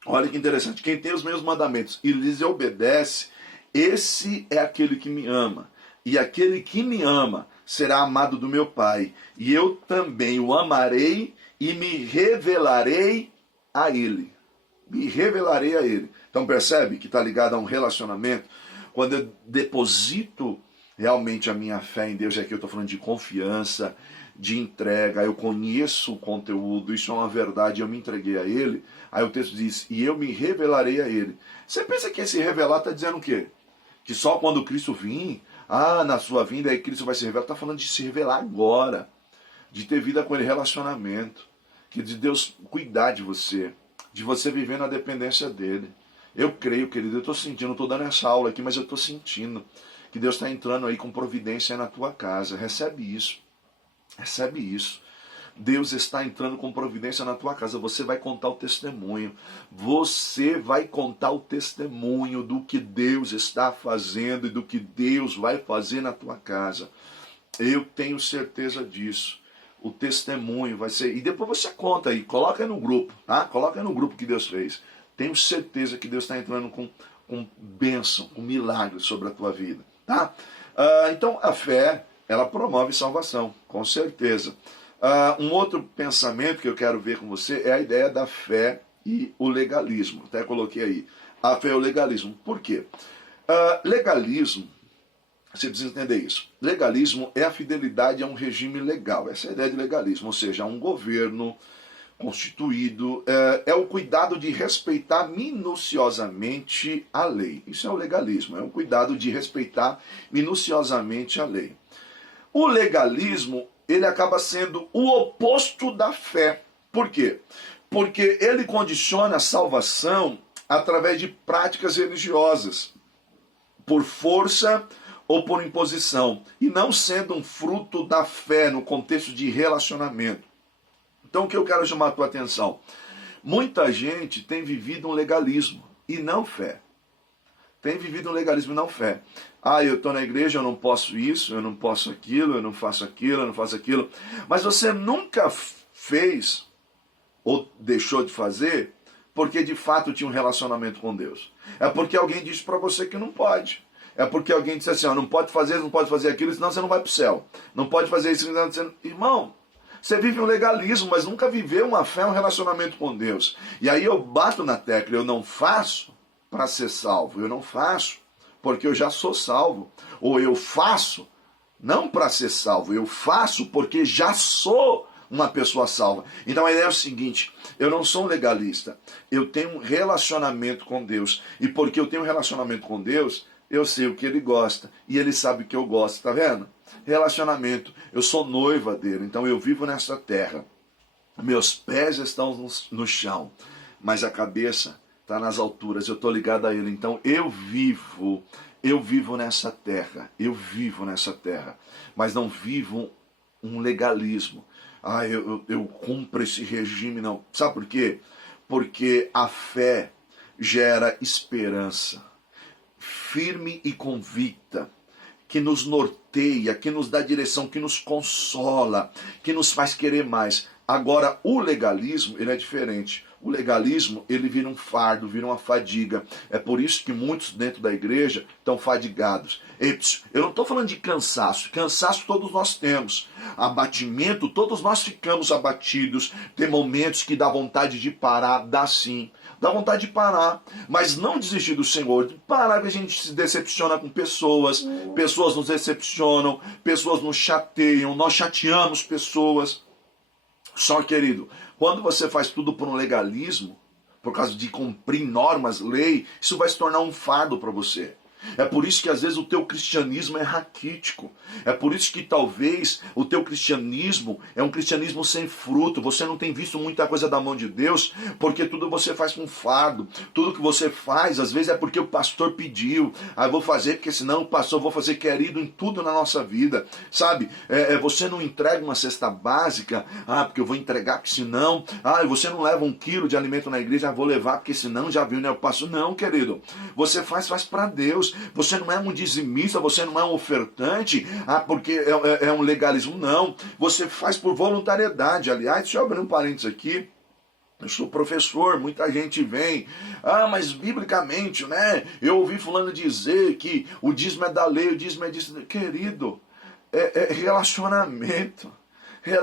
olha que interessante, quem tem os meus mandamentos e lhes obedece, esse é aquele que me ama. E aquele que me ama será amado do meu Pai. E eu também o amarei e me revelarei a ele. Me revelarei a ele. Então percebe que está ligado a um relacionamento? Quando eu deposito realmente a minha fé em Deus, aqui eu estou falando de confiança, de entrega, eu conheço o conteúdo, isso é uma verdade, eu me entreguei a Ele. Aí o texto diz, e eu me revelarei a Ele. Você pensa que esse revelar está dizendo o quê? Que só quando Cristo vir, na sua vinda aí Cristo vai se revelar. Está falando de se revelar agora, de ter vida com Ele, relacionamento, que de Deus cuidar de você viver na dependência dEle. Eu creio, querido, eu estou sentindo, não estou dando essa aula aqui, mas eu estou sentindo que Deus está entrando aí com providência na tua casa. Recebe isso. Recebe isso. Deus está entrando com providência na tua casa. Você vai contar o testemunho. Você vai contar o testemunho do que Deus está fazendo e do que Deus vai fazer na tua casa. Eu tenho certeza disso. O testemunho vai ser... E depois você conta aí, coloca aí no grupo, tá? Coloca aí no grupo que Deus fez. Tenho certeza que Deus está entrando com bênção, com milagre sobre a tua vida, tá? Então a fé, ela promove salvação, com certeza. Um outro pensamento que eu quero ver com você é a ideia da fé e o legalismo. Até coloquei aí. A fé e o legalismo. Por quê? Legalismo, você precisa entender isso. Legalismo é a fidelidade a um regime legal. Essa é a ideia de legalismo. Ou seja, a um governo constituído. É o cuidado de respeitar minuciosamente a lei. Isso é o legalismo. É o cuidado de respeitar minuciosamente a lei. O legalismo, ele acaba sendo o oposto da fé. Por quê? Porque ele condiciona a salvação através de práticas religiosas, por força ou por imposição, e não sendo um fruto da fé no contexto de relacionamento. Então o que eu quero chamar a tua atenção? Muita gente tem vivido um legalismo e não fé. Tem vivido um legalismo e não fé. Eu estou na igreja, eu não posso isso, eu não posso aquilo, eu não faço aquilo, eu não faço aquilo. Mas você nunca fez ou deixou de fazer porque de fato tinha um relacionamento com Deus. É porque alguém disse para você que não pode. É porque alguém disse assim, não pode fazer aquilo, senão você não vai para o céu. Não pode fazer isso, senão você... Irmão, você vive um legalismo, mas nunca viveu uma fé, um relacionamento com Deus. E aí eu bato na tecla, eu não faço, para ser salvo. Eu não faço porque eu já sou salvo. Ou eu faço não para ser salvo, eu faço porque já sou uma pessoa salva. Então a ideia é o seguinte: eu não sou um legalista, eu tenho um relacionamento com Deus. E porque eu tenho um relacionamento com Deus, eu sei o que Ele gosta e Ele sabe o que eu gosto, tá vendo? Relacionamento, eu sou noiva dele, então eu vivo nessa terra. Meus pés estão no chão, mas a cabeça está nas alturas, eu estou ligado a Ele. Então eu vivo nessa terra, mas não vivo um legalismo. Eu cumpro esse regime, não. Sabe por quê? Porque a fé gera esperança firme e convicta, que nos norteia, que nos dá direção, que nos consola, que nos faz querer mais. Agora, o legalismo, ele é diferente. O legalismo, ele vira um fardo, vira uma fadiga. É por isso que muitos dentro da igreja estão fadigados. Eu não estou falando de cansaço. Cansaço todos nós temos. Abatimento, todos nós ficamos abatidos. Tem momentos que dá vontade de parar, dá sim. Dá vontade de parar, mas não desistir do Senhor. Parar que a gente se decepciona com pessoas, pessoas nos decepcionam, pessoas nos chateiam, nós chateamos pessoas. Só, querido, quando você faz tudo por um legalismo, por causa de cumprir normas, lei, isso vai se tornar um fardo para você. É por isso que às vezes o teu cristianismo é raquítico. É por isso que talvez o teu cristianismo é um cristianismo sem fruto. Você não tem visto muita coisa da mão de Deus, porque tudo você faz com fardo. Tudo que você faz, às vezes é porque o pastor pediu. Eu vou fazer porque senão o pastor, vou fazer querido em tudo na nossa vida. Sabe? Você não entrega uma cesta básica, porque eu vou entregar, porque senão... você não leva 1 quilo de alimento na igreja, vou levar, porque senão já viu, né? O pastor, não, querido. Você faz para Deus. Você não é um dizimista, você não é um ofertante, porque é um legalismo, não. Você faz por voluntariedade. Aliás, deixa eu abrir um parênteses aqui. Eu sou professor, muita gente vem, mas biblicamente, né? Eu ouvi fulano dizer que o dízimo é da lei, o dízimo é disso. Querido, é relacionamento.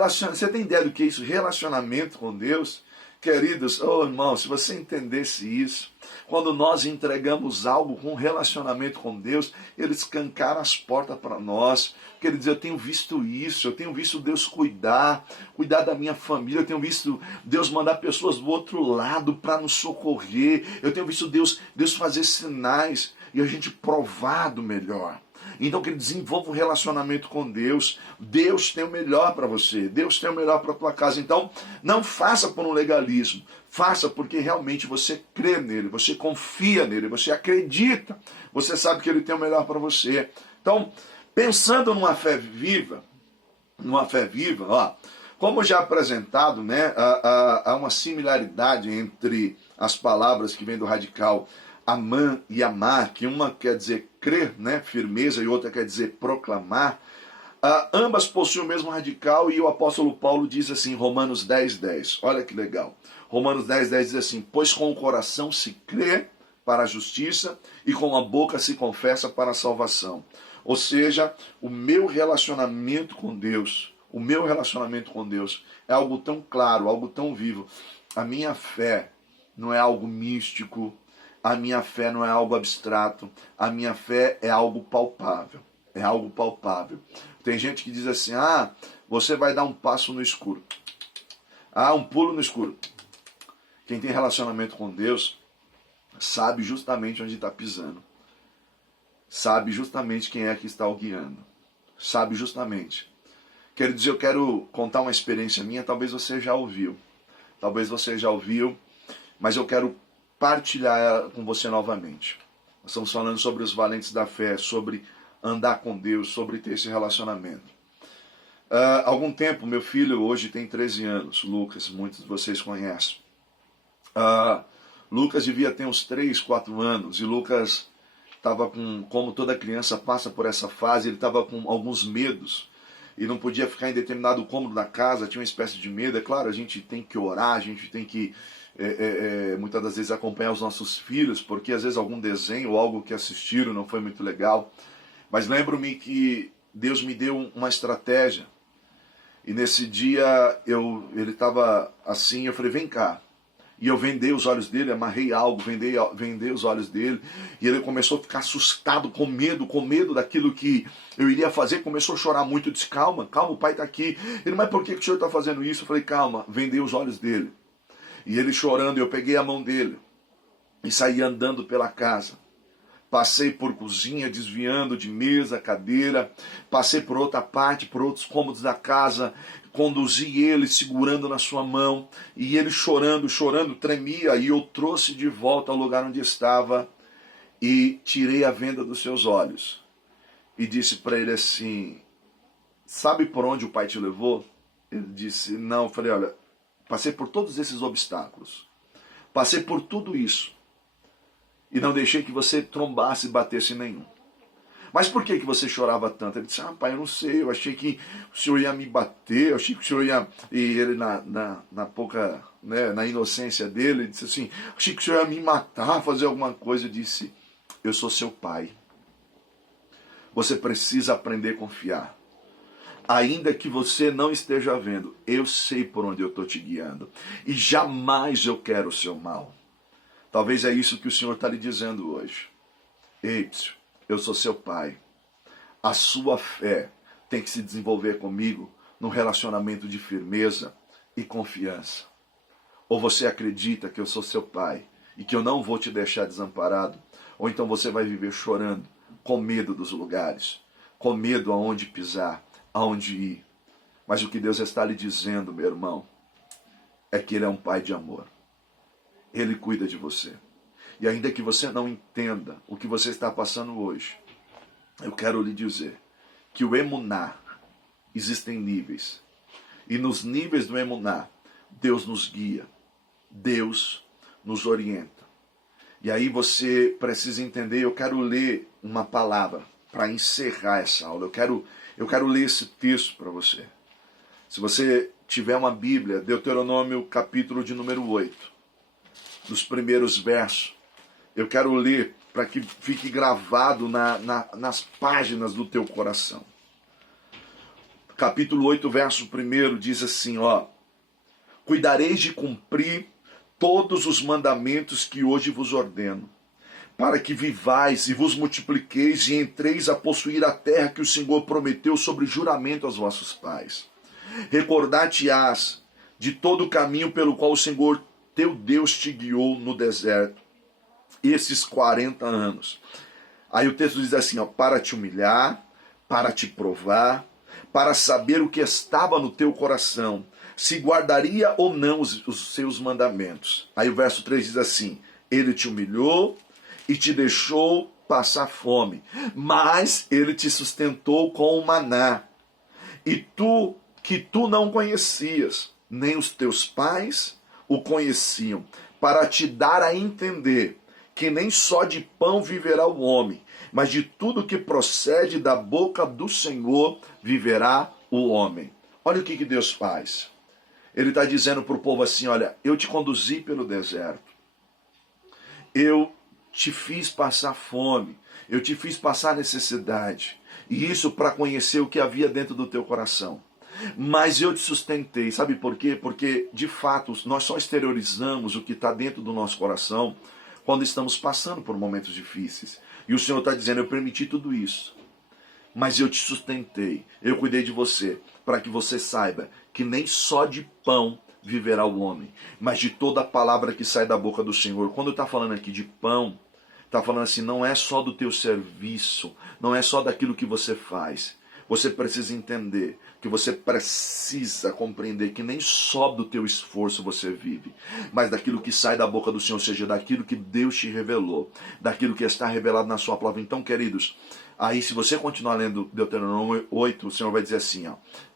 Você tem ideia do que é isso? Relacionamento com Deus? Queridos, irmão, se você entendesse isso, quando nós entregamos algo com relacionamento com Deus, Ele escancara as portas para nós. Quer dizer, eu tenho visto isso, eu tenho visto Deus cuidar da minha família, eu tenho visto Deus mandar pessoas do outro lado para nos socorrer, eu tenho visto Deus fazer sinais e a gente provar do melhor. Então que ele desenvolva um relacionamento com Deus. Deus tem o melhor para você. Deus tem o melhor para a tua casa. Então não faça por um legalismo. Faça porque realmente você crê nele, você confia nele, você acredita. Você sabe que ele tem o melhor para você. Então, pensando numa fé viva, como já apresentado, né, há uma similaridade entre as palavras que vêm do radical amar e amar, que uma quer dizer crer, né, firmeza, e outra quer dizer proclamar. Ambas possuem o mesmo radical e o apóstolo Paulo diz assim, Romanos 10:10. Olha que legal. Romanos 10:10 diz assim: pois com o coração se crê para a justiça e com a boca se confessa para a salvação. Ou seja, o meu relacionamento com Deus é algo tão claro, algo tão vivo. A minha fé não é algo místico, a minha fé não é algo abstrato, a minha fé é algo palpável. É algo palpável. Tem gente que diz assim, você vai dar um passo no escuro. Um pulo no escuro. Quem tem relacionamento com Deus sabe justamente onde está pisando. Sabe justamente quem é que está o guiando. Sabe justamente. Quero dizer, eu quero contar uma experiência minha, talvez você já ouviu. Mas eu quero partilhar com você novamente. Nós estamos falando sobre os valentes da fé, sobre andar com Deus, sobre ter esse relacionamento. Há algum tempo, meu filho hoje tem 13 anos, Lucas, muitos de vocês conhecem. Lucas devia ter uns 3, 4 anos, e Lucas estava como toda criança passa por essa fase, ele estava com alguns medos, e não podia ficar em determinado cômodo da casa, tinha uma espécie de medo. É claro, a gente tem que orar, a gente tem que muitas das vezes acompanhar os nossos filhos, porque às vezes algum desenho ou algo que assistiram não foi muito legal. Mas lembro-me que Deus me deu uma estratégia. E nesse dia ele estava assim, eu falei, vem cá, E eu vendei os olhos dele, amarrei algo, vendei os olhos dele. E ele começou a ficar assustado, com medo daquilo que eu iria fazer. Começou a chorar muito. Eu disse, calma, calma, o pai está aqui. Ele, mas por que o senhor está fazendo isso? Eu falei, calma, vendei os olhos dele. E ele chorando, eu peguei a mão dele e saí andando pela casa. Passei por cozinha, desviando de mesa, cadeira. Passei por outra parte, por outros cômodos da casa. Conduzi ele, segurando na sua mão. E ele chorando, tremia. E eu trouxe de volta ao lugar onde estava. E tirei a venda dos seus olhos. E disse para ele assim, sabe por onde o pai te levou? Ele disse, não. Eu falei, olha, passei por todos esses obstáculos. Passei por tudo isso. E não deixei que você trombasse e batesse nenhum. Mas por que você chorava tanto? Ele disse, pai, eu não sei, eu achei que o senhor ia me bater, eu achei que o senhor ia... E ele na pouca, né, na inocência dele, ele disse assim, achei que o senhor ia me matar, fazer alguma coisa. Eu disse, eu sou seu pai. Você precisa aprender a confiar. Ainda que você não esteja vendo, eu sei por onde eu estou te guiando. E jamais eu quero o seu mal. Talvez é isso que o Senhor está lhe dizendo hoje. Ei, eu sou seu pai. A sua fé tem que se desenvolver comigo num relacionamento de firmeza e confiança. Ou você acredita que eu sou seu pai e que eu não vou te deixar desamparado, ou então você vai viver chorando, com medo dos lugares, com medo aonde pisar, aonde ir. Mas o que Deus está lhe dizendo, meu irmão, é que Ele é um pai de amor. Ele cuida de você. E ainda que você não entenda o que você está passando hoje, eu quero lhe dizer que o emuná, existem níveis. E nos níveis do emuná, Deus nos guia. Deus nos orienta. E aí você precisa entender, eu quero ler uma palavra para encerrar essa aula. Eu quero ler esse texto para você. Se você tiver uma Bíblia, Deuteronômio capítulo de número 8. Dos primeiros versos, eu quero ler para que fique gravado nas páginas do teu coração. Capítulo 8, verso 1 diz assim, cuidareis de cumprir todos os mandamentos que hoje vos ordeno, para que vivais e vos multipliqueis e entreis a possuir a terra que o Senhor prometeu sobre juramento aos vossos pais. Recordar-te-ás de todo o caminho pelo qual o Senhor teu Deus te guiou no deserto, esses 40 anos. Aí o texto diz assim, para te humilhar, para te provar, para saber o que estava no teu coração, se guardaria ou não os seus mandamentos. Aí o verso 3 diz assim, ele te humilhou e te deixou passar fome, mas ele te sustentou com o maná, e que tu não conhecias, nem os teus pais o conheciam, para te dar a entender que nem só de pão viverá o homem, mas de tudo que procede da boca do Senhor viverá o homem. Olha o que Deus faz. Ele está dizendo para o povo assim, olha, eu te conduzi pelo deserto, eu te fiz passar fome, eu te fiz passar necessidade, e isso para conhecer o que havia dentro do teu coração. Mas eu te sustentei, sabe por quê? Porque, de fato, nós só exteriorizamos o que está dentro do nosso coração quando estamos passando por momentos difíceis. E o Senhor está dizendo, eu permiti tudo isso, mas eu te sustentei, eu cuidei de você, para que você saiba que nem só de pão viverá o homem, mas de toda a palavra que sai da boca do Senhor. Quando está falando aqui de pão, está falando assim, não é só do teu serviço, não é só daquilo que você faz. Você precisa entender que você precisa compreender que nem só do teu esforço você vive, mas daquilo que sai da boca do Senhor, ou seja, daquilo que Deus te revelou, daquilo que está revelado na sua palavra. Então, queridos, aí se você continuar lendo Deuteronômio 8, o Senhor vai dizer assim,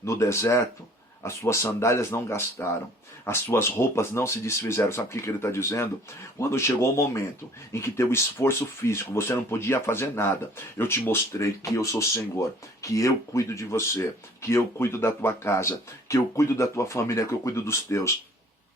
no deserto as tuas sandálias não gastaram, as tuas roupas não se desfizeram. Sabe o que ele está dizendo? Quando chegou o momento em que teu esforço físico, você não podia fazer nada, eu te mostrei que eu sou o Senhor, que eu cuido de você, que eu cuido da tua casa, que eu cuido da tua família, que eu cuido dos teus.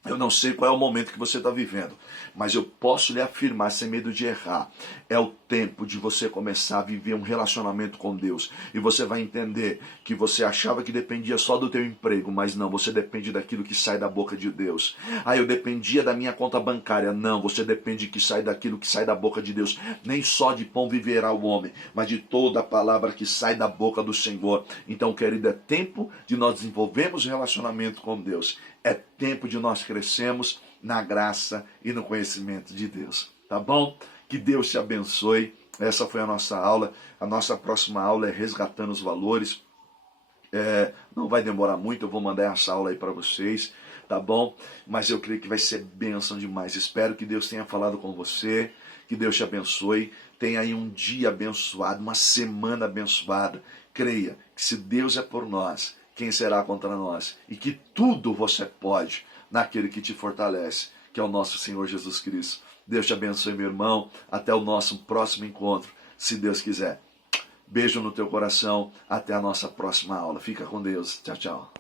Eu não sei qual é o momento que você está vivendo, mas eu posso lhe afirmar sem medo de errar. É o tempo de você começar a viver um relacionamento com Deus. E você vai entender que você achava que dependia só do teu emprego, mas não, você depende daquilo que sai da boca de Deus. Ah, eu dependia da minha conta bancária. Não, você depende que sai daquilo que sai da boca de Deus. Nem só de pão viverá o homem, mas de toda a palavra que sai da boca do Senhor. Então, querido, é tempo de nós desenvolvermos relacionamento com Deus. É tempo de nós crescermos na graça e no conhecimento de Deus. Tá bom? Que Deus te abençoe. Essa foi a nossa aula. A nossa próxima aula é Resgatando os Valores. Não vai demorar muito, eu vou mandar essa aula aí para vocês, tá bom? Mas eu creio que vai ser bênção demais. Espero que Deus tenha falado com você, que Deus te abençoe. Tenha aí um dia abençoado, uma semana abençoada. Creia que se Deus é por nós, quem será contra nós? E que tudo você pode naquele que te fortalece, que é o nosso Senhor Jesus Cristo. Deus te abençoe, meu irmão. Até o nosso próximo encontro, se Deus quiser. Beijo no teu coração. Até a nossa próxima aula. Fica com Deus. Tchau, tchau.